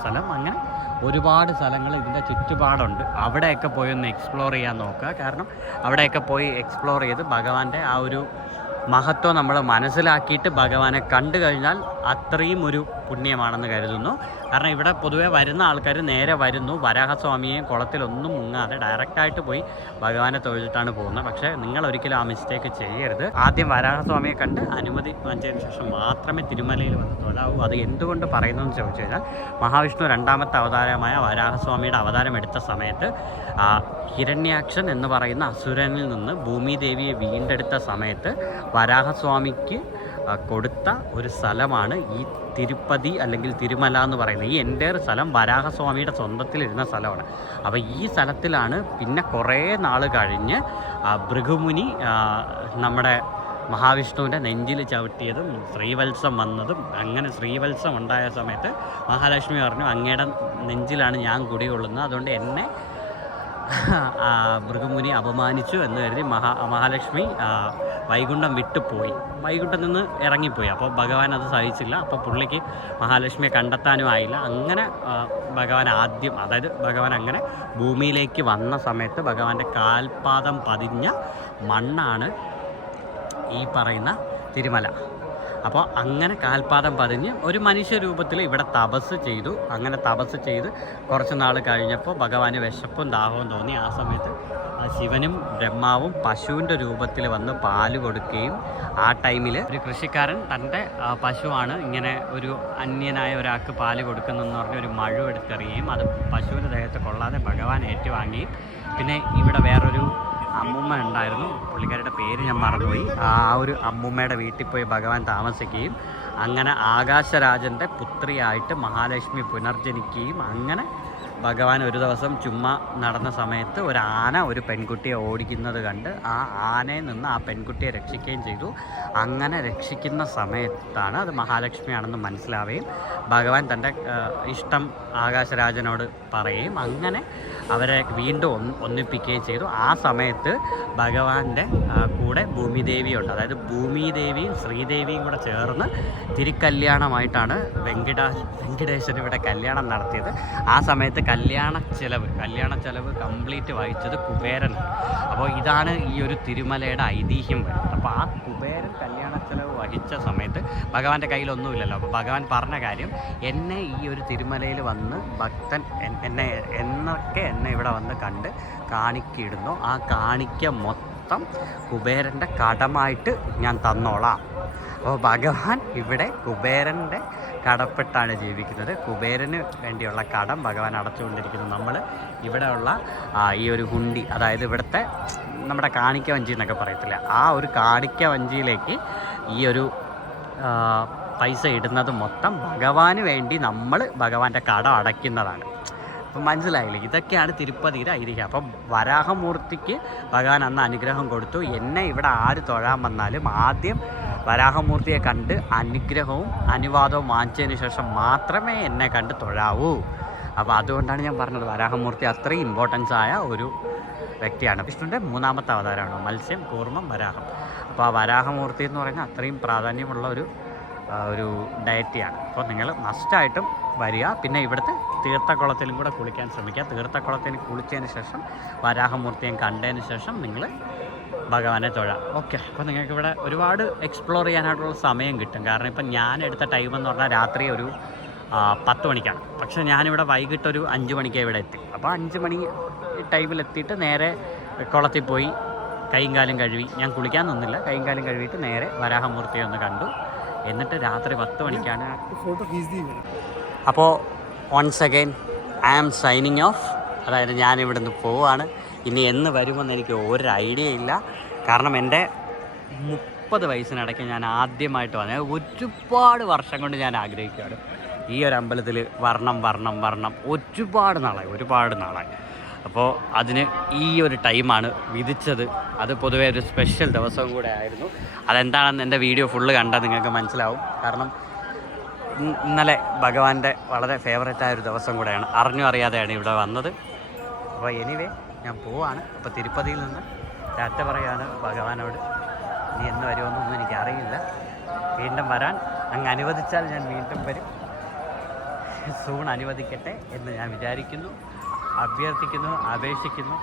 സ്ഥലം. അങ്ങനെ ഒരുപാട് സ്ഥലങ്ങൾ ഇതിൻ്റെ ചുറ്റുപാടുണ്ട്. അവിടെയൊക്കെ പോയി ഒന്ന് എക്സ്പ്ലോർ ചെയ്യാൻ നോക്കുക. കാരണം അവിടെയൊക്കെ പോയി എക്സ്പ്ലോർ ചെയ്ത് ഭഗവാന്റെ ആ ഒരു മഹത്വം നമ്മൾ മനസ്സിലാക്കിയിട്ട് ഭഗവാനെ കണ്ടു കഴിഞ്ഞാൽ അത്രയും ഒരു പുണ്യമാണെന്ന് കരുതുന്നു. കാരണം ഇവിടെ പൊതുവേ വരുന്ന ആൾക്കാർ നേരെ വരുന്നു, വരാഹസ്വാമിയെയും കുളത്തിലൊന്നും മുങ്ങാതെ ഡയറക്റ്റായിട്ട് പോയി ഭഗവാനെ തൊഴുതിട്ടാണ് പോകുന്നത്. പക്ഷേ നിങ്ങൾ ഒരിക്കലും ആ മിസ്റ്റേക്ക് ചെയ്യരുത്. ആദ്യം വരാഹസ്വാമിയെ കണ്ട് അനുമതി വാങ്ങിച്ചതിന് ശേഷം മാത്രമേ തിരുമലയിൽ വന്ന് തൊഴാവൂ. അത് എന്തുകൊണ്ട് പറയുന്നതെന്ന് ചോദിച്ചു കഴിഞ്ഞാൽ, മഹാവിഷ്ണു 2ാമത്തെ അവതാരമായ വരാഹസ്വാമിയുടെ അവതാരം എടുത്ത സമയത്ത് ഹിരണ്യാക്ഷൻ എന്ന് പറയുന്ന അസുരനിൽ നിന്ന് ഭൂമിദേവിയെ വീണ്ടെടുത്ത സമയത്ത് വരാഹസ്വാമിക്ക് കൊടുത്ത ഒരു സ്ഥലമാണ് ഈ തിരുപ്പതി അല്ലെങ്കിൽ തിരുമല എന്ന് പറയുന്നത്. ഈ എൻ്റയർ സ്ഥലം വരാഹസ്വാമിയുടെ സ്വന്തത്തിലിരുന്ന സ്ഥലമാണ്. അപ്പോൾ ഈ സ്ഥലത്തിലാണ് പിന്നെ കുറേ നാൾ കഴിഞ്ഞ് ഭൃഗുമുനി നമ്മുടെ മഹാവിഷ്ണുവിൻ്റെ നെഞ്ചിൽ ചവിട്ടിയതും ശ്രീവത്സം വന്നതും. അങ്ങനെ ശ്രീവത്സം ഉണ്ടായ സമയത്ത് മഹാലക്ഷ്മി പറഞ്ഞു, അങ്ങയുടെ നെഞ്ചിലാണ് ഞാൻ കുടികൊള്ളുന്നത്, അതുകൊണ്ട് എന്നെ ഭൃഗുമുനി അപമാനിച്ചു എന്ന് കരുതി മഹാലക്ഷ്മി വൈകുണ്ഠം വിട്ടുപോയി, വൈകുണ്ഠം നിന്ന് ഇറങ്ങിപ്പോയി. അപ്പോൾ ഭഗവാൻ അത് സഹിച്ചില്ല. അപ്പോൾ പുള്ളിക്ക് മഹാലക്ഷ്മിയെ കണ്ടെത്താനും ആയില്ല. അങ്ങനെ ഭഗവാൻ ആദ്യം, അതായത് ഭഗവാൻ അങ്ങനെ ഭൂമിയിലേക്ക് വന്ന സമയത്ത് ഭഗവാന്റെ കാൽപാദം പതിഞ്ഞ മണ്ണാണ് ഈ പറയുന്ന തിരുമല. അപ്പോൾ അങ്ങനെ കാൽപാദം പതിഞ്ഞ് ഒരു മനുഷ്യരൂപത്തിൽ ഇവിടെ തപസ് ചെയ്തു. അങ്ങനെ തപസ് ചെയ്ത് കുറച്ച് നാൾ കഴിഞ്ഞപ്പോൾ ഭഗവാന് വിശപ്പും ദാഹവും തോന്നി. ആ സമയത്ത് ശിവനും ബ്രഹ്മാവും പശുവിൻ്റെ രൂപത്തിൽ വന്ന് പാല് കൊടുക്കുകയും ആ ടൈമിൽ ഒരു കൃഷിക്കാരൻ തൻ്റെ പശുവാണ് ഇങ്ങനെ ഒരു അന്യനായ ഒരാൾക്ക് പാല് കൊടുക്കുന്നതെന്ന് പറഞ്ഞ് ഒരു മഴ എടുത്തെറിയുകയും അത് പശുവിൻ്റെ ദേഹത്ത് കൊള്ളാതെ ഭഗവാൻ ഏറ്റുവാങ്ങുകയും, പിന്നെ ഇവിടെ വേറൊരു അമ്മൂമ്മ ഉണ്ടായിരുന്നു, പുള്ളിക്കാരുടെ പേര് ഞാൻ മറന്നുപോയി. ആ ഒരു അമ്മൂമ്മയുടെ വീട്ടിൽ പോയി ഭഗവാൻ താമസിക്കുകയും അങ്ങനെ ആകാശരാജൻ്റെ പുത്രിയായിട്ട് മഹാലക്ഷ്മി പുനർജനിക്കുകയും, അങ്ങനെ ഭഗവാൻ ഒരു ദിവസം ചുമ്മാ നടന്ന സമയത്ത് ഒരു ആന ഒരു പെൺകുട്ടിയെ ഓടിക്കുന്നത് കണ്ട് ആ ആനയിൽ നിന്ന് ആ പെൺകുട്ടിയെ രക്ഷിക്കുകയും ചെയ്തു. അങ്ങനെ രക്ഷിക്കുന്ന സമയത്താണ് അത് മഹാലക്ഷ്മിയാണെന്ന് മനസ്സിലാവുകയും ഭഗവാൻ തൻ്റെ ഇഷ്ടം ആകാശരാജനോട് പറയുകയും അങ്ങനെ അവരെ വീണ്ടും ഒന്നിപ്പിക്കുകയും ചെയ്തു. ആ സമയത്ത് ഭഗവാന്റെ കൂടെ ഭൂമിദേവിയുണ്ട്. അതായത് ഭൂമിദേവിയും ശ്രീദേവിയും കൂടെ ചേർന്ന് തിരുക്കല്യാണമായിട്ടാണ് വെങ്കടേശ്വരൻ ഇവിടെ കല്യാണം നടത്തിയത്. ആ സമയത്ത് കല്യാണ ചെലവ് കംപ്ലീറ്റ് വഹിച്ചത് കുബേരൻ. അപ്പോൾ ഇതാണ് ഈ ഒരു തിരുമലയുടെ ഐതിഹ്യം വരുന്നത്. അപ്പോൾ ആ കുബേരൻ കല്യാണ ചെലവ് വഹിച്ച സമയത്ത് ഭഗവാന്റെ കയ്യിലൊന്നുമില്ലല്ലോ. അപ്പോൾ ഭഗവാൻ പറഞ്ഞ കാര്യം, എന്നെ ഈ ഒരു തിരുമലയിൽ വന്ന് ഭക്തൻ എന്നെ ഇവിടെ വന്ന് കണ്ട് കാണിക്കയിടുന്നു, ആ കാണിക്ക മൊത്തം മൊത്തം കുബേരൻ്റെ കടമായിട്ട് ഞാൻ തന്നോളാം. അപ്പോൾ ഭഗവാൻ ഇവിടെ കുബേരൻ്റെ കടപ്പെട്ടാണ് ജീവിക്കുന്നത്. കുബേരന് വേണ്ടിയുള്ള കടം ഭഗവാൻ അടച്ചുകൊണ്ടിരിക്കുന്നു. നമ്മൾ ഇവിടെയുള്ള ഈ ഒരു ഹുണ്ടി, അതായത് ഇവിടുത്തെ നമ്മുടെ കാണിക്ക വഞ്ചി എന്നൊക്കെ പറയത്തില്ല, ആ ഒരു കാണിക്ക വഞ്ചിയിലേക്ക് ഈ ഒരു പൈസ ഇടുന്നത് മൊത്തം ഭഗവാന് വേണ്ടി നമ്മൾ ഭഗവാന്റെ കടം അടയ്ക്കുന്നതാണ്. അപ്പം മനസ്സിലായില്ലേ? ഇതൊക്കെയാണ് തിരുപ്പതിയുടെ ഐതിഹ്യം. അപ്പം വരാഹമൂർത്തിക്ക് ഭഗവാൻ അന്ന് അനുഗ്രഹം കൊടുത്തു. എന്നെ ഇവിടെ ആര് തൊഴാൻ വന്നാലും ആദ്യം വരാഹമൂർത്തിയെ കണ്ട് അനുഗ്രഹവും അനുവാദവും വാങ്ങിച്ചതിന് ശേഷം മാത്രമേ എന്നെ കണ്ട് തൊഴാവൂ. അപ്പോൾ അതുകൊണ്ടാണ് ഞാൻ പറഞ്ഞത് വരാഹമൂർത്തി അത്രയും ഇമ്പോർട്ടൻസ് ആയ ഒരു വ്യക്തിയാണ്. വിഷ്ണുവിൻ്റെ മൂന്നാമത്തെ അവതാരമാണ് മത്സ്യം, കൂർമ്മം, വരാഹം. അപ്പോൾ ആ വരാഹമൂർത്തി എന്ന് പറയുന്നത് അത്രയും പ്രാധാന്യമുള്ള ഒരു ഡയറ്റിയാണ്. അപ്പോൾ നിങ്ങൾ മസ്റ്റായിട്ടും വരിക. പിന്നെ ഇവിടുത്തെ തീർത്ഥക്കുളത്തിലും കൂടെ കുളിക്കാൻ ശ്രമിക്കുക. തീർത്ഥക്കുളത്തിൽ കുളിച്ചതിന് ശേഷം വരാഹമൂർത്തിയെ കണ്ടതിന് ശേഷം നിങ്ങൾ ഭഗവാനെ തൊഴാം. ഓക്കെ. അപ്പോൾ നിങ്ങൾക്ക് ഇവിടെ ഒരുപാട് എക്സ്പ്ലോർ ചെയ്യാനായിട്ടുള്ള സമയം കിട്ടും. കാരണം ഇപ്പം ഞാൻ എടുത്ത ടൈം എന്ന് പറഞ്ഞാൽ രാത്രി ഒരു 10 മണിക്കാണ്. പക്ഷേ ഞാനിവിടെ വൈകിട്ട് ഒരു 5 മണിക്ക് ഇവിടെ എത്തി. അപ്പോൾ 5 മണി ടൈമിലെത്തിയിട്ട് നേരെ കുളത്തിൽ പോയി കൈയും കാലും കഴുകി, ഞാൻ കുളിക്കാൻ നിന്നില്ല, കൈയും കാലും കഴുകിയിട്ട് നേരെ വരാഹമൂർത്തിയെ ഒന്ന് കണ്ടു. എന്നിട്ട് രാത്രി 10 മണിക്കാണ്. അപ്പോൾ once again I am signing off. അതായത് ഞാനിവിടുന്ന് പോവാണ്. ഇനി എന്ന് വരുമെന്ന് എനിക്ക് ഒരു ഐഡിയ ഇല്ല. കാരണം എൻ്റെ 30 വയസ്സിനിടയ്ക്ക് ഞാൻ ആദ്യമായിട്ട് വന്നത്, ഒരുപാട് വർഷം കൊണ്ട് ഞാൻ ആഗ്രഹിക്കുകയാണ് ഈ ഒരു അമ്പലത്തിൽ വരണം ഒരുപാട് നാളായി. അപ്പോൾ അതിന് ഈ ഒരു ടൈമാണ് വിധിച്ചത്. അത് പൊതുവേ ഒരു സ്പെഷ്യൽ ദിവസവും കൂടെ ആയിരുന്നു. അതെന്താണെന്ന് എൻ്റെ വീഡിയോ ഫുള്ള് കണ്ടാൽ നിങ്ങൾക്ക് മനസ്സിലാവും. കാരണം ഇന്നലെ ഭഗവാന്റെ വളരെ ഫേവറേറ്റായ ഒരു ദിവസം കൂടെയാണ്. അറിയാതെയാണ് ഇവിടെ വന്നത്. അപ്പോൾ എനിവേ ഞാൻ പോവാണ്. അപ്പോൾ തിരുപ്പതിയിൽ നിന്ന് ടാറ്റ പറയാണ് ഭഗവാനോട്. ഇനി എന്ന് വരുമെന്നൊന്നും എനിക്കറിയില്ല. വീണ്ടും വരാൻ അങ്ങ് അനുവദിച്ചാൽ ഞാൻ വീണ്ടും വരും. സൂൺ അനുവദിക്കട്ടെ എന്ന് ഞാൻ വിചാരിക്കുന്നു, അഭ്യർത്ഥിക്കുന്നു, അപേക്ഷിക്കുന്നു.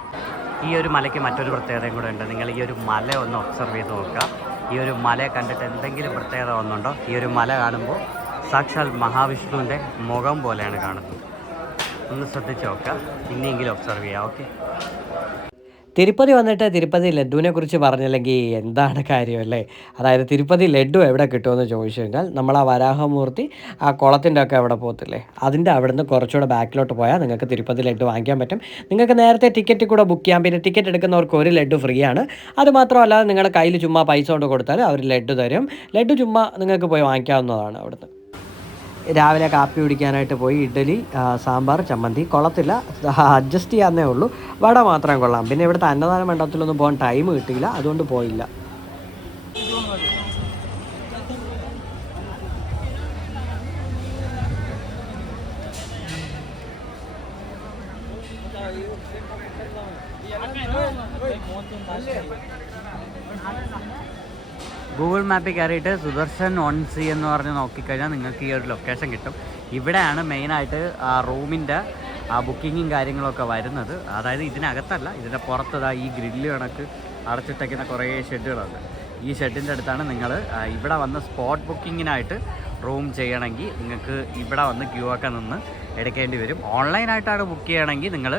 ഈ ഒരു മലയ്ക്ക് മറ്റൊരു പ്രത്യേകതയും കൂടെ ഉണ്ട്. നിങ്ങൾ ഈ ഒരു മല ഒന്ന് ഒബ്സർവ് ചെയ്ത് നോക്കുക. ഈ ഒരു മലയെ കണ്ടിട്ട് എന്തെങ്കിലും പ്രത്യേകത ഒന്നുണ്ടോ? ഈ ഒരു മല കാണുമ്പോൾ സാക്ഷാൽ മഹാവിഷ്ണുവിൻ്റെ മുഖം പോലെയാണ് കാണുന്നത്. ഒന്ന് ശ്രദ്ധിച്ച് നോക്കുക, ഇനിയെങ്കിലും ഒബ്സർവ് ചെയ്യുക. ഓക്കെ. തിരുപ്പതി വന്നിട്ട് തിരുപ്പതി ലഡുവിനെ കുറിച്ച് പറഞ്ഞില്ലെങ്കിൽ എന്താണ് കാര്യമല്ലേ? അതായത് തിരുപ്പതി ലഡു എവിടെ കിട്ടുമെന്ന് ചോദിച്ചു കഴിഞ്ഞാൽ നമ്മൾ ആ വരാഹമൂർത്തി ആ കുളത്തിൻ്റെ ഒക്കെ അവിടെ പോകത്തില്ലേ, അതിൻ്റെ അവിടെ നിന്ന് കുറച്ചുകൂടെ ബാക്കിലോട്ട് പോയാൽ നിങ്ങൾക്ക് തിരുപ്പതി ലഡു വാങ്ങിക്കാൻ പറ്റും. നിങ്ങൾക്ക് നേരത്തെ ടിക്കറ്റ് കൂടെ ബുക്ക് ചെയ്യാം. പിന്നെ ടിക്കറ്റ് എടുക്കുന്നവർക്ക് ഒരു ലഡു ഫ്രീ ആണ്. അതുമാത്രമല്ല നിങ്ങളുടെ കയ്യിൽ ചുമ്മാ പൈസ കൊണ്ട് കൊടുത്താൽ അവർ ലഡു തരും. ലഡു ചുമ്മാ നിങ്ങൾക്ക് പോയി വാങ്ങിക്കാവുന്നതാണ് അവിടുന്ന്. രാവിലെ കാപ്പി കുടിക്കാനായിട്ട് പോയി ഇഡ്ഡലി, സാമ്പാർ, ചമ്മന്തി കൊള്ളത്തില്ല, അഡ്ജസ്റ്റ് ചെയ്യാന്നേ ഉള്ളൂ. വട മാത്രം കൊള്ളാം. പിന്നെ ഇവിടുത്തെ അന്നദാന മണ്ഡപത്തിലൊന്നും പോകാൻ ടൈം കിട്ടിയില്ല, അതുകൊണ്ട് പോയില്ല. ഗൂഗിൾ മാപ്പിൽ കയറിയിട്ട് സുദർശൻ 1C എന്ന് പറഞ്ഞ് നോക്കിക്കഴിഞ്ഞാൽ നിങ്ങൾക്ക് ഈ ഒരു ലൊക്കേഷൻ കിട്ടും. ഇവിടെയാണ് മെയിനായിട്ട് ആ റൂമിൻ്റെ ആ ബുക്കിങ്ങും കാര്യങ്ങളൊക്കെ വരുന്നത്. അതായത് ഇതിനകത്തല്ല, ഇതിൻ്റെ പുറത്തതാ ഈ ഗ്രില്ല് കണക്ക് അടച്ചിട്ടേക്കുന്ന കുറേ ഷെഡുകളുണ്ട്. ഈ ഷെഡിൻ്റെ അടുത്താണ് നിങ്ങൾ ഇവിടെ വന്ന് സ്പോട്ട് ബുക്കിങ്ങിനായിട്ട് റൂം ചെയ്യണമെങ്കിൽ നിങ്ങൾക്ക് ഇവിടെ വന്ന് ക്യൂ ഒക്കെ നിന്ന് എടുക്കേണ്ടി വരും. ഓൺലൈനായിട്ടാണ് ബുക്ക് ചെയ്യണമെങ്കിൽ നിങ്ങൾ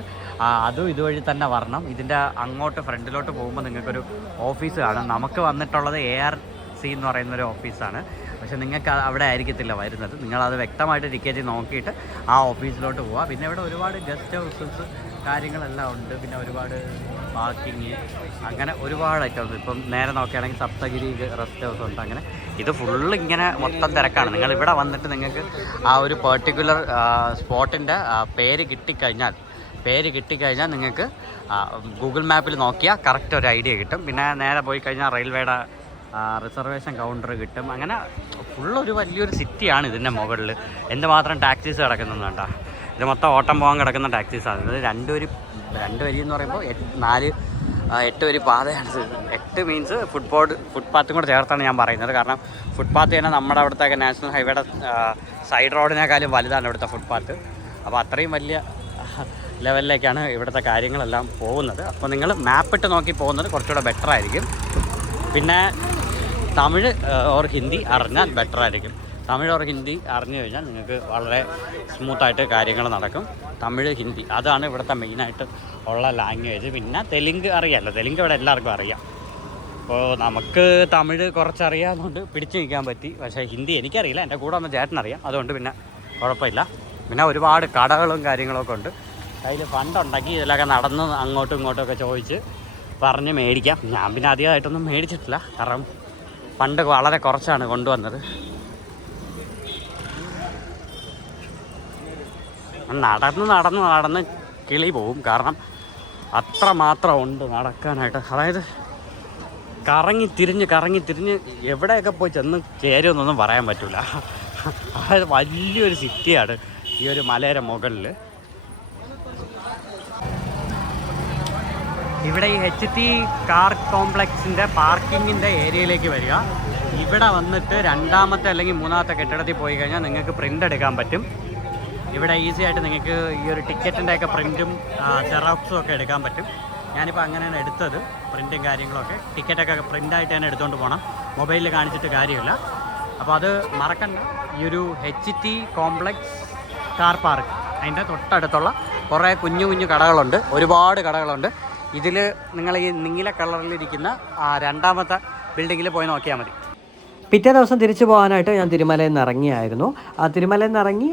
അതും ഇതുവഴി തന്നെ വരണം. ഇതിൻ്റെ അങ്ങോട്ട് ഫ്രണ്ടിലോട്ട് പോകുമ്പോൾ നിങ്ങൾക്കൊരു ഓഫീസ് കാണും. നമുക്ക് വന്നിട്ടുള്ളത് ARC എന്ന് പറയുന്നൊരു ഓഫീസാണ്. പക്ഷെ നിങ്ങൾക്ക് അവിടെ ആയിരിക്കത്തില്ല വരുന്നത്. നിങ്ങളത് വ്യക്തമായിട്ട് ടിക്കറ്റ് നോക്കിയിട്ട് ആ ഓഫീസിലോട്ട് പോവുക. പിന്നെ ഇവിടെ ഒരുപാട് ഗസ്റ്റ് ഹൗസസ് കാര്യങ്ങളെല്ലാം ഉണ്ട്. പിന്നെ ഒരുപാട് പാർക്കിങ്, അങ്ങനെ ഒരുപാട് ഐറ്റംസ്. ഇപ്പം നേരെ നോക്കുകയാണെങ്കിൽ സപ്തഗിരി റെസ്റ്റ് ഹൗസ് ഉണ്ട്. അങ്ങനെ ഇത് ഫുള്ള് ഇങ്ങനെ മൊത്തം തിരക്കാണ്. നിങ്ങൾ ഇവിടെ വന്നിട്ട് നിങ്ങൾക്ക് ആ ഒരു പെർട്ടിക്കുലർ സ്പോട്ടിൻ്റെ പേര് കിട്ടിക്കഴിഞ്ഞാൽ നിങ്ങൾക്ക് ഗൂഗിൾ മാപ്പിൽ നോക്കിയാൽ കറക്റ്റ് ഒരു ഐഡിയ കിട്ടും. പിന്നെ നേരെ പോയി കഴിഞ്ഞാൽ റെയിൽവേയുടെ റിസർവേഷൻ കൗണ്ടർ കിട്ടും. അങ്ങനെ ഫുള്ളൊരു വലിയൊരു സിറ്റിയാണ് ഇതിൻ്റെ മുകളിൽ. എന്തുമാത്രം ടാക്സീസ് കിടക്കുന്നുണ്ടോ? ഇത് മൊത്തം ഓട്ടം പോകാൻ കിടക്കുന്ന ടാക്സീസാണ്. ഇത് രണ്ട് വരി എന്ന് പറയുമ്പോൾ 8 വരി പാതയാണ്. 8 മീൻസ് ഫുട്പാത്തും കൂടെ ചേർത്താണ് ഞാൻ പറയുന്നത്. കാരണം ഫുട്പാത്ത് തന്നെ നമ്മുടെ അവിടുത്തെ നാഷണൽ ഹൈവേയുടെ സൈഡ് റോഡിനേക്കാളും വലുതാണ് ഇവിടുത്തെ ഫുട്പാത്ത്. അപ്പോൾ അത്രയും വലിയ ലെവലിലേക്കാണ് ഇവിടുത്തെ കാര്യങ്ങളെല്ലാം പോകുന്നത്. അപ്പോൾ നിങ്ങൾ മാപ്പിട്ട് നോക്കി പോകുന്നത് കുറച്ചുകൂടെ ബെറ്റർ ആയിരിക്കും. പിന്നെ തമിഴ് ഓർ ഹിന്ദി അറിഞ്ഞാൽ ബെറ്റർ ആയിരിക്കും. തമിഴ് ഓർ ഹിന്ദി അറിഞ്ഞു കഴിഞ്ഞാൽ നിങ്ങൾക്ക് വളരെ സ്മൂത്തായിട്ട് കാര്യങ്ങൾ നടക്കും. തമിഴ്, ഹിന്ദി അതാണ് ഇവിടുത്തെ മെയിനായിട്ട് ഉള്ള ലാംഗ്വേജ്. പിന്നെ തെലുങ്ക് അറിയാമല്ലോ, തെലുങ്ക് ഇവിടെ എല്ലാവർക്കും അറിയാം. അപ്പോൾ നമുക്ക് തമിഴ് കുറച്ചറിയാവുന്നതുകൊണ്ട് പിടിച്ചു നിൽക്കാൻ പറ്റി. പക്ഷേ ഹിന്ദി എനിക്കറിയില്ല, എൻ്റെ കൂടെ വന്ന ചേട്ടനറിയാം, അതുകൊണ്ട് പിന്നെ കുഴപ്പമില്ല. പിന്നെ ഒരുപാട് കടകളും കാര്യങ്ങളൊക്കെ ഉണ്ട്. കയ്യിൽ ഫണ്ടുണ്ടെങ്കിൽ ഇതിലൊക്കെ നടന്ന് അങ്ങോട്ടും ഇങ്ങോട്ടും ഒക്കെ ചോദിച്ച് പറഞ്ഞ് മേടിക്കാം. ഞാൻ പിന്നെ അധികമായിട്ടൊന്നും മേടിച്ചിട്ടില്ല, കാരണം ഫണ്ട് വളരെ കുറച്ചാണ് കൊണ്ടുവന്നത്. നടന്ന് കിളി പോവും, കാരണം അത്ര മാത്രം ഉണ്ട് നടക്കാനായിട്ട്. അതായത് കറങ്ങി തിരിഞ്ഞ് എവിടെയൊക്കെ പോയി ചെന്ന് ചേരുമെന്നൊന്നും പറയാൻ പറ്റില്ല. അതായത് വലിയൊരു സിറ്റിയാണ് ഈ ഒരു മലയുടെ മുകളിൽ. ഇവിടെ ഈ HT കാർ കോംപ്ലക്സിൻ്റെ പാർക്കിങ്ങിൻ്റെ ഏരിയയിലേക്ക് വരിക. ഇവിടെ വന്നിട്ട് രണ്ടാമത്തെ അല്ലെങ്കിൽ മൂന്നാമത്തെ കെട്ടിടത്തിൽ പോയി കഴിഞ്ഞാൽ നിങ്ങൾക്ക് പ്രിൻ്റ് എടുക്കാൻ പറ്റും. ഇവിടെ ഈസി ആയിട്ട് നിങ്ങൾക്ക് ഈ ഒരു ടിക്കറ്റിൻ്റെ ഒക്കെ പ്രിൻറ്റും സെറോക്സും ഒക്കെ എടുക്കാൻ പറ്റും. ഞാനിപ്പോൾ അങ്ങനെയാണ് എടുത്തത്, പ്രിൻറ്റും കാര്യങ്ങളൊക്കെ. ടിക്കറ്റൊക്കെ പ്രിൻ്റായിട്ട് തന്നെ എടുത്തുകൊണ്ട് പോകണം, മൊബൈലിൽ കാണിച്ചിട്ട് കാര്യമില്ല. അപ്പോൾ അത് മറക്കണ്ട. ഈ ഒരു HT കോംപ്ലക്സ് കാർ പാർക്ക്, അതിൻ്റെ തൊട്ടടുത്തുള്ള കുറേ കുഞ്ഞു കുഞ്ഞു കടകളുണ്ട്, ഒരുപാട് കടകളുണ്ട്. ഇതിൽ നിങ്ങൾ ഈ നീല കളറിലിരിക്കുന്ന രണ്ടാമത്തെ ബിൽഡിങ്ങിൽ പോയി നോക്കിയാൽ മതി. പിറ്റേ ദിവസം തിരിച്ചു പോകാനായിട്ട് ഞാൻ തിരുമലയിൽ നിന്ന് ഇറങ്ങിയായിരുന്നു. തിരുമലയിൽ നിന്ന് ഇറങ്ങി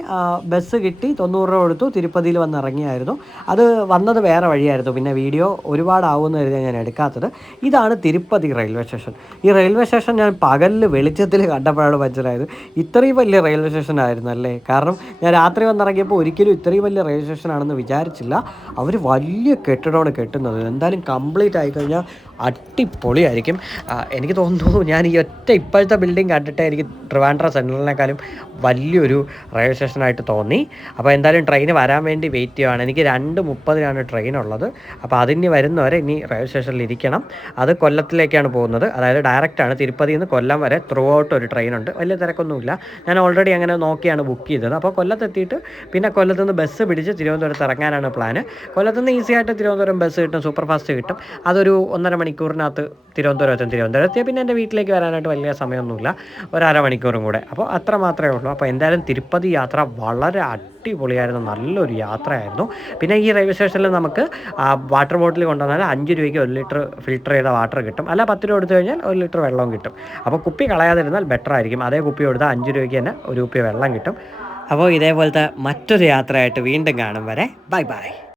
ബസ് കിട്ടി, 90 രൂപ കൊടുത്തു, തിരുപ്പതിയിൽ വന്ന് ഇറങ്ങിയായിരുന്നു. അത് വന്നത് വേറെ വഴിയായിരുന്നു, പിന്നെ വീഡിയോ ഒരുപാടാവുമെന്ന് കരുതിയാണ് ഞാൻ എടുക്കാത്തത്. ഇതാണ് തിരുപ്പതി റെയിൽവേ സ്റ്റേഷൻ. ഈ റെയിൽവേ സ്റ്റേഷൻ ഞാൻ പകലിൽ വെളിച്ചത്തിൽ കണ്ടപ്പോഴാണ് മനസ്സിലായത് ഇത്രയും വലിയ റെയിൽവേ സ്റ്റേഷൻ ആയിരുന്നു അല്ലേ. കാരണം ഞാൻ രാത്രി വന്നിറങ്ങിയപ്പോൾ ഒരിക്കലും ഇത്രയും വലിയ റെയിൽവേ സ്റ്റേഷനാണെന്ന് വിചാരിച്ചില്ല. അവർ വലിയ കെട്ടിടമാണ് കെട്ടുന്നത്. എന്തായാലും കംപ്ലീറ്റ് ആയിക്കഴിഞ്ഞാൽ അടിപൊളിയായിരിക്കും. എനിക്ക് തോന്നുന്നു ഞാൻ ഈ ഒറ്റ ഇപ്പോഴത്തെ ബിൽഡിംഗ് കണ്ടിട്ട് എനിക്ക് ട്രിവാൻഡ്രം സെൻട്രലിനേക്കാളും വലിയൊരു റെയിൽവേ സ്റ്റേഷനായിട്ട് തോന്നി. അപ്പോൾ എന്തായാലും ട്രെയിൻ വരാൻ വേണ്ടി വെയിറ്റ് ചെയ്യുകയാണ്. എനിക്ക് 2:30 ട്രെയിൻ ഉള്ളത്. അപ്പോൾ അതിന് വരുന്നവരെ ഇനി റെയിൽവേ സ്റ്റേഷനിൽ ഇരിക്കണം. അത് കൊല്ലത്തിലേക്കാണ് പോകുന്നത്, അതായത് ഡയറക്റ്റാണ് തിരുപ്പതിയിൽ നിന്ന് കൊല്ലം വരെ ത്രൂ ഔട്ട് ഒരു ട്രെയിനുണ്ട്. വലിയ തിരക്കൊന്നുമില്ല. ഞാൻ ഓൾറെഡി അങ്ങനെ നോക്കിയാണ് ബുക്ക് ചെയ്തത്. അപ്പോൾ കൊല്ലത്തെത്തിയിട്ട് പിന്നെ കൊല്ലത്ത് നിന്ന് ബസ് പിടിച്ച് തിരുവനന്തപുരത്ത് ഇറങ്ങാനാണ് പ്ലാന്. കൊല്ലത്തുനിന്ന് ഈസി ആയിട്ട് തിരുവനന്തപുരം ബസ് കിട്ടും, സൂപ്പർ ഫാസ്റ്റ് കിട്ടും. അതൊരു 1.5 മണിക്കൂറിനകത്ത് തിരുവനന്തപുരം എത്തിയാൽ പിന്നെ എൻ്റെ വീട്ടിലേക്ക് വരാനായിട്ട് വലിയ സമയമൊന്നുമില്ല, 1/2 മണിക്കൂറും കൂടെ. അപ്പോൾ അത്ര മാത്രമേ ഉള്ളൂ. അപ്പോൾ എന്തായാലും തിരുപ്പതി യാത്ര വളരെ അടിപൊളിയായിരുന്നു, നല്ലൊരു യാത്രയായിരുന്നു. പിന്നെ ഈ റെയിൽവേ സ്റ്റേഷനിൽ നമുക്ക് വാട്ടർ ബോട്ടിൽ കൊണ്ടുവന്നാൽ 5 രൂപയ്ക്ക് 1 ലിറ്റർ ഫിൽറ്റർ ചെയ്ത വാട്ടർ കിട്ടും. അല്ല 10 രൂപ എടുത്തു കഴിഞ്ഞാൽ 1 ലിറ്റർ വെള്ളവും കിട്ടും. അപ്പോൾ കുപ്പി കളയാതിരുന്നാൽ ബെറ്റർ ആയിരിക്കും. അതേ കുപ്പി കൊടുത്താൽ 5 രൂപയ്ക്ക് തന്നെ 1 കുപ്പി വെള്ളം കിട്ടും. അപ്പോൾ ഇതേപോലത്തെ മറ്റൊരു യാത്രയായിട്ട് വീണ്ടും കാണും വരെ ബൈ ബൈ.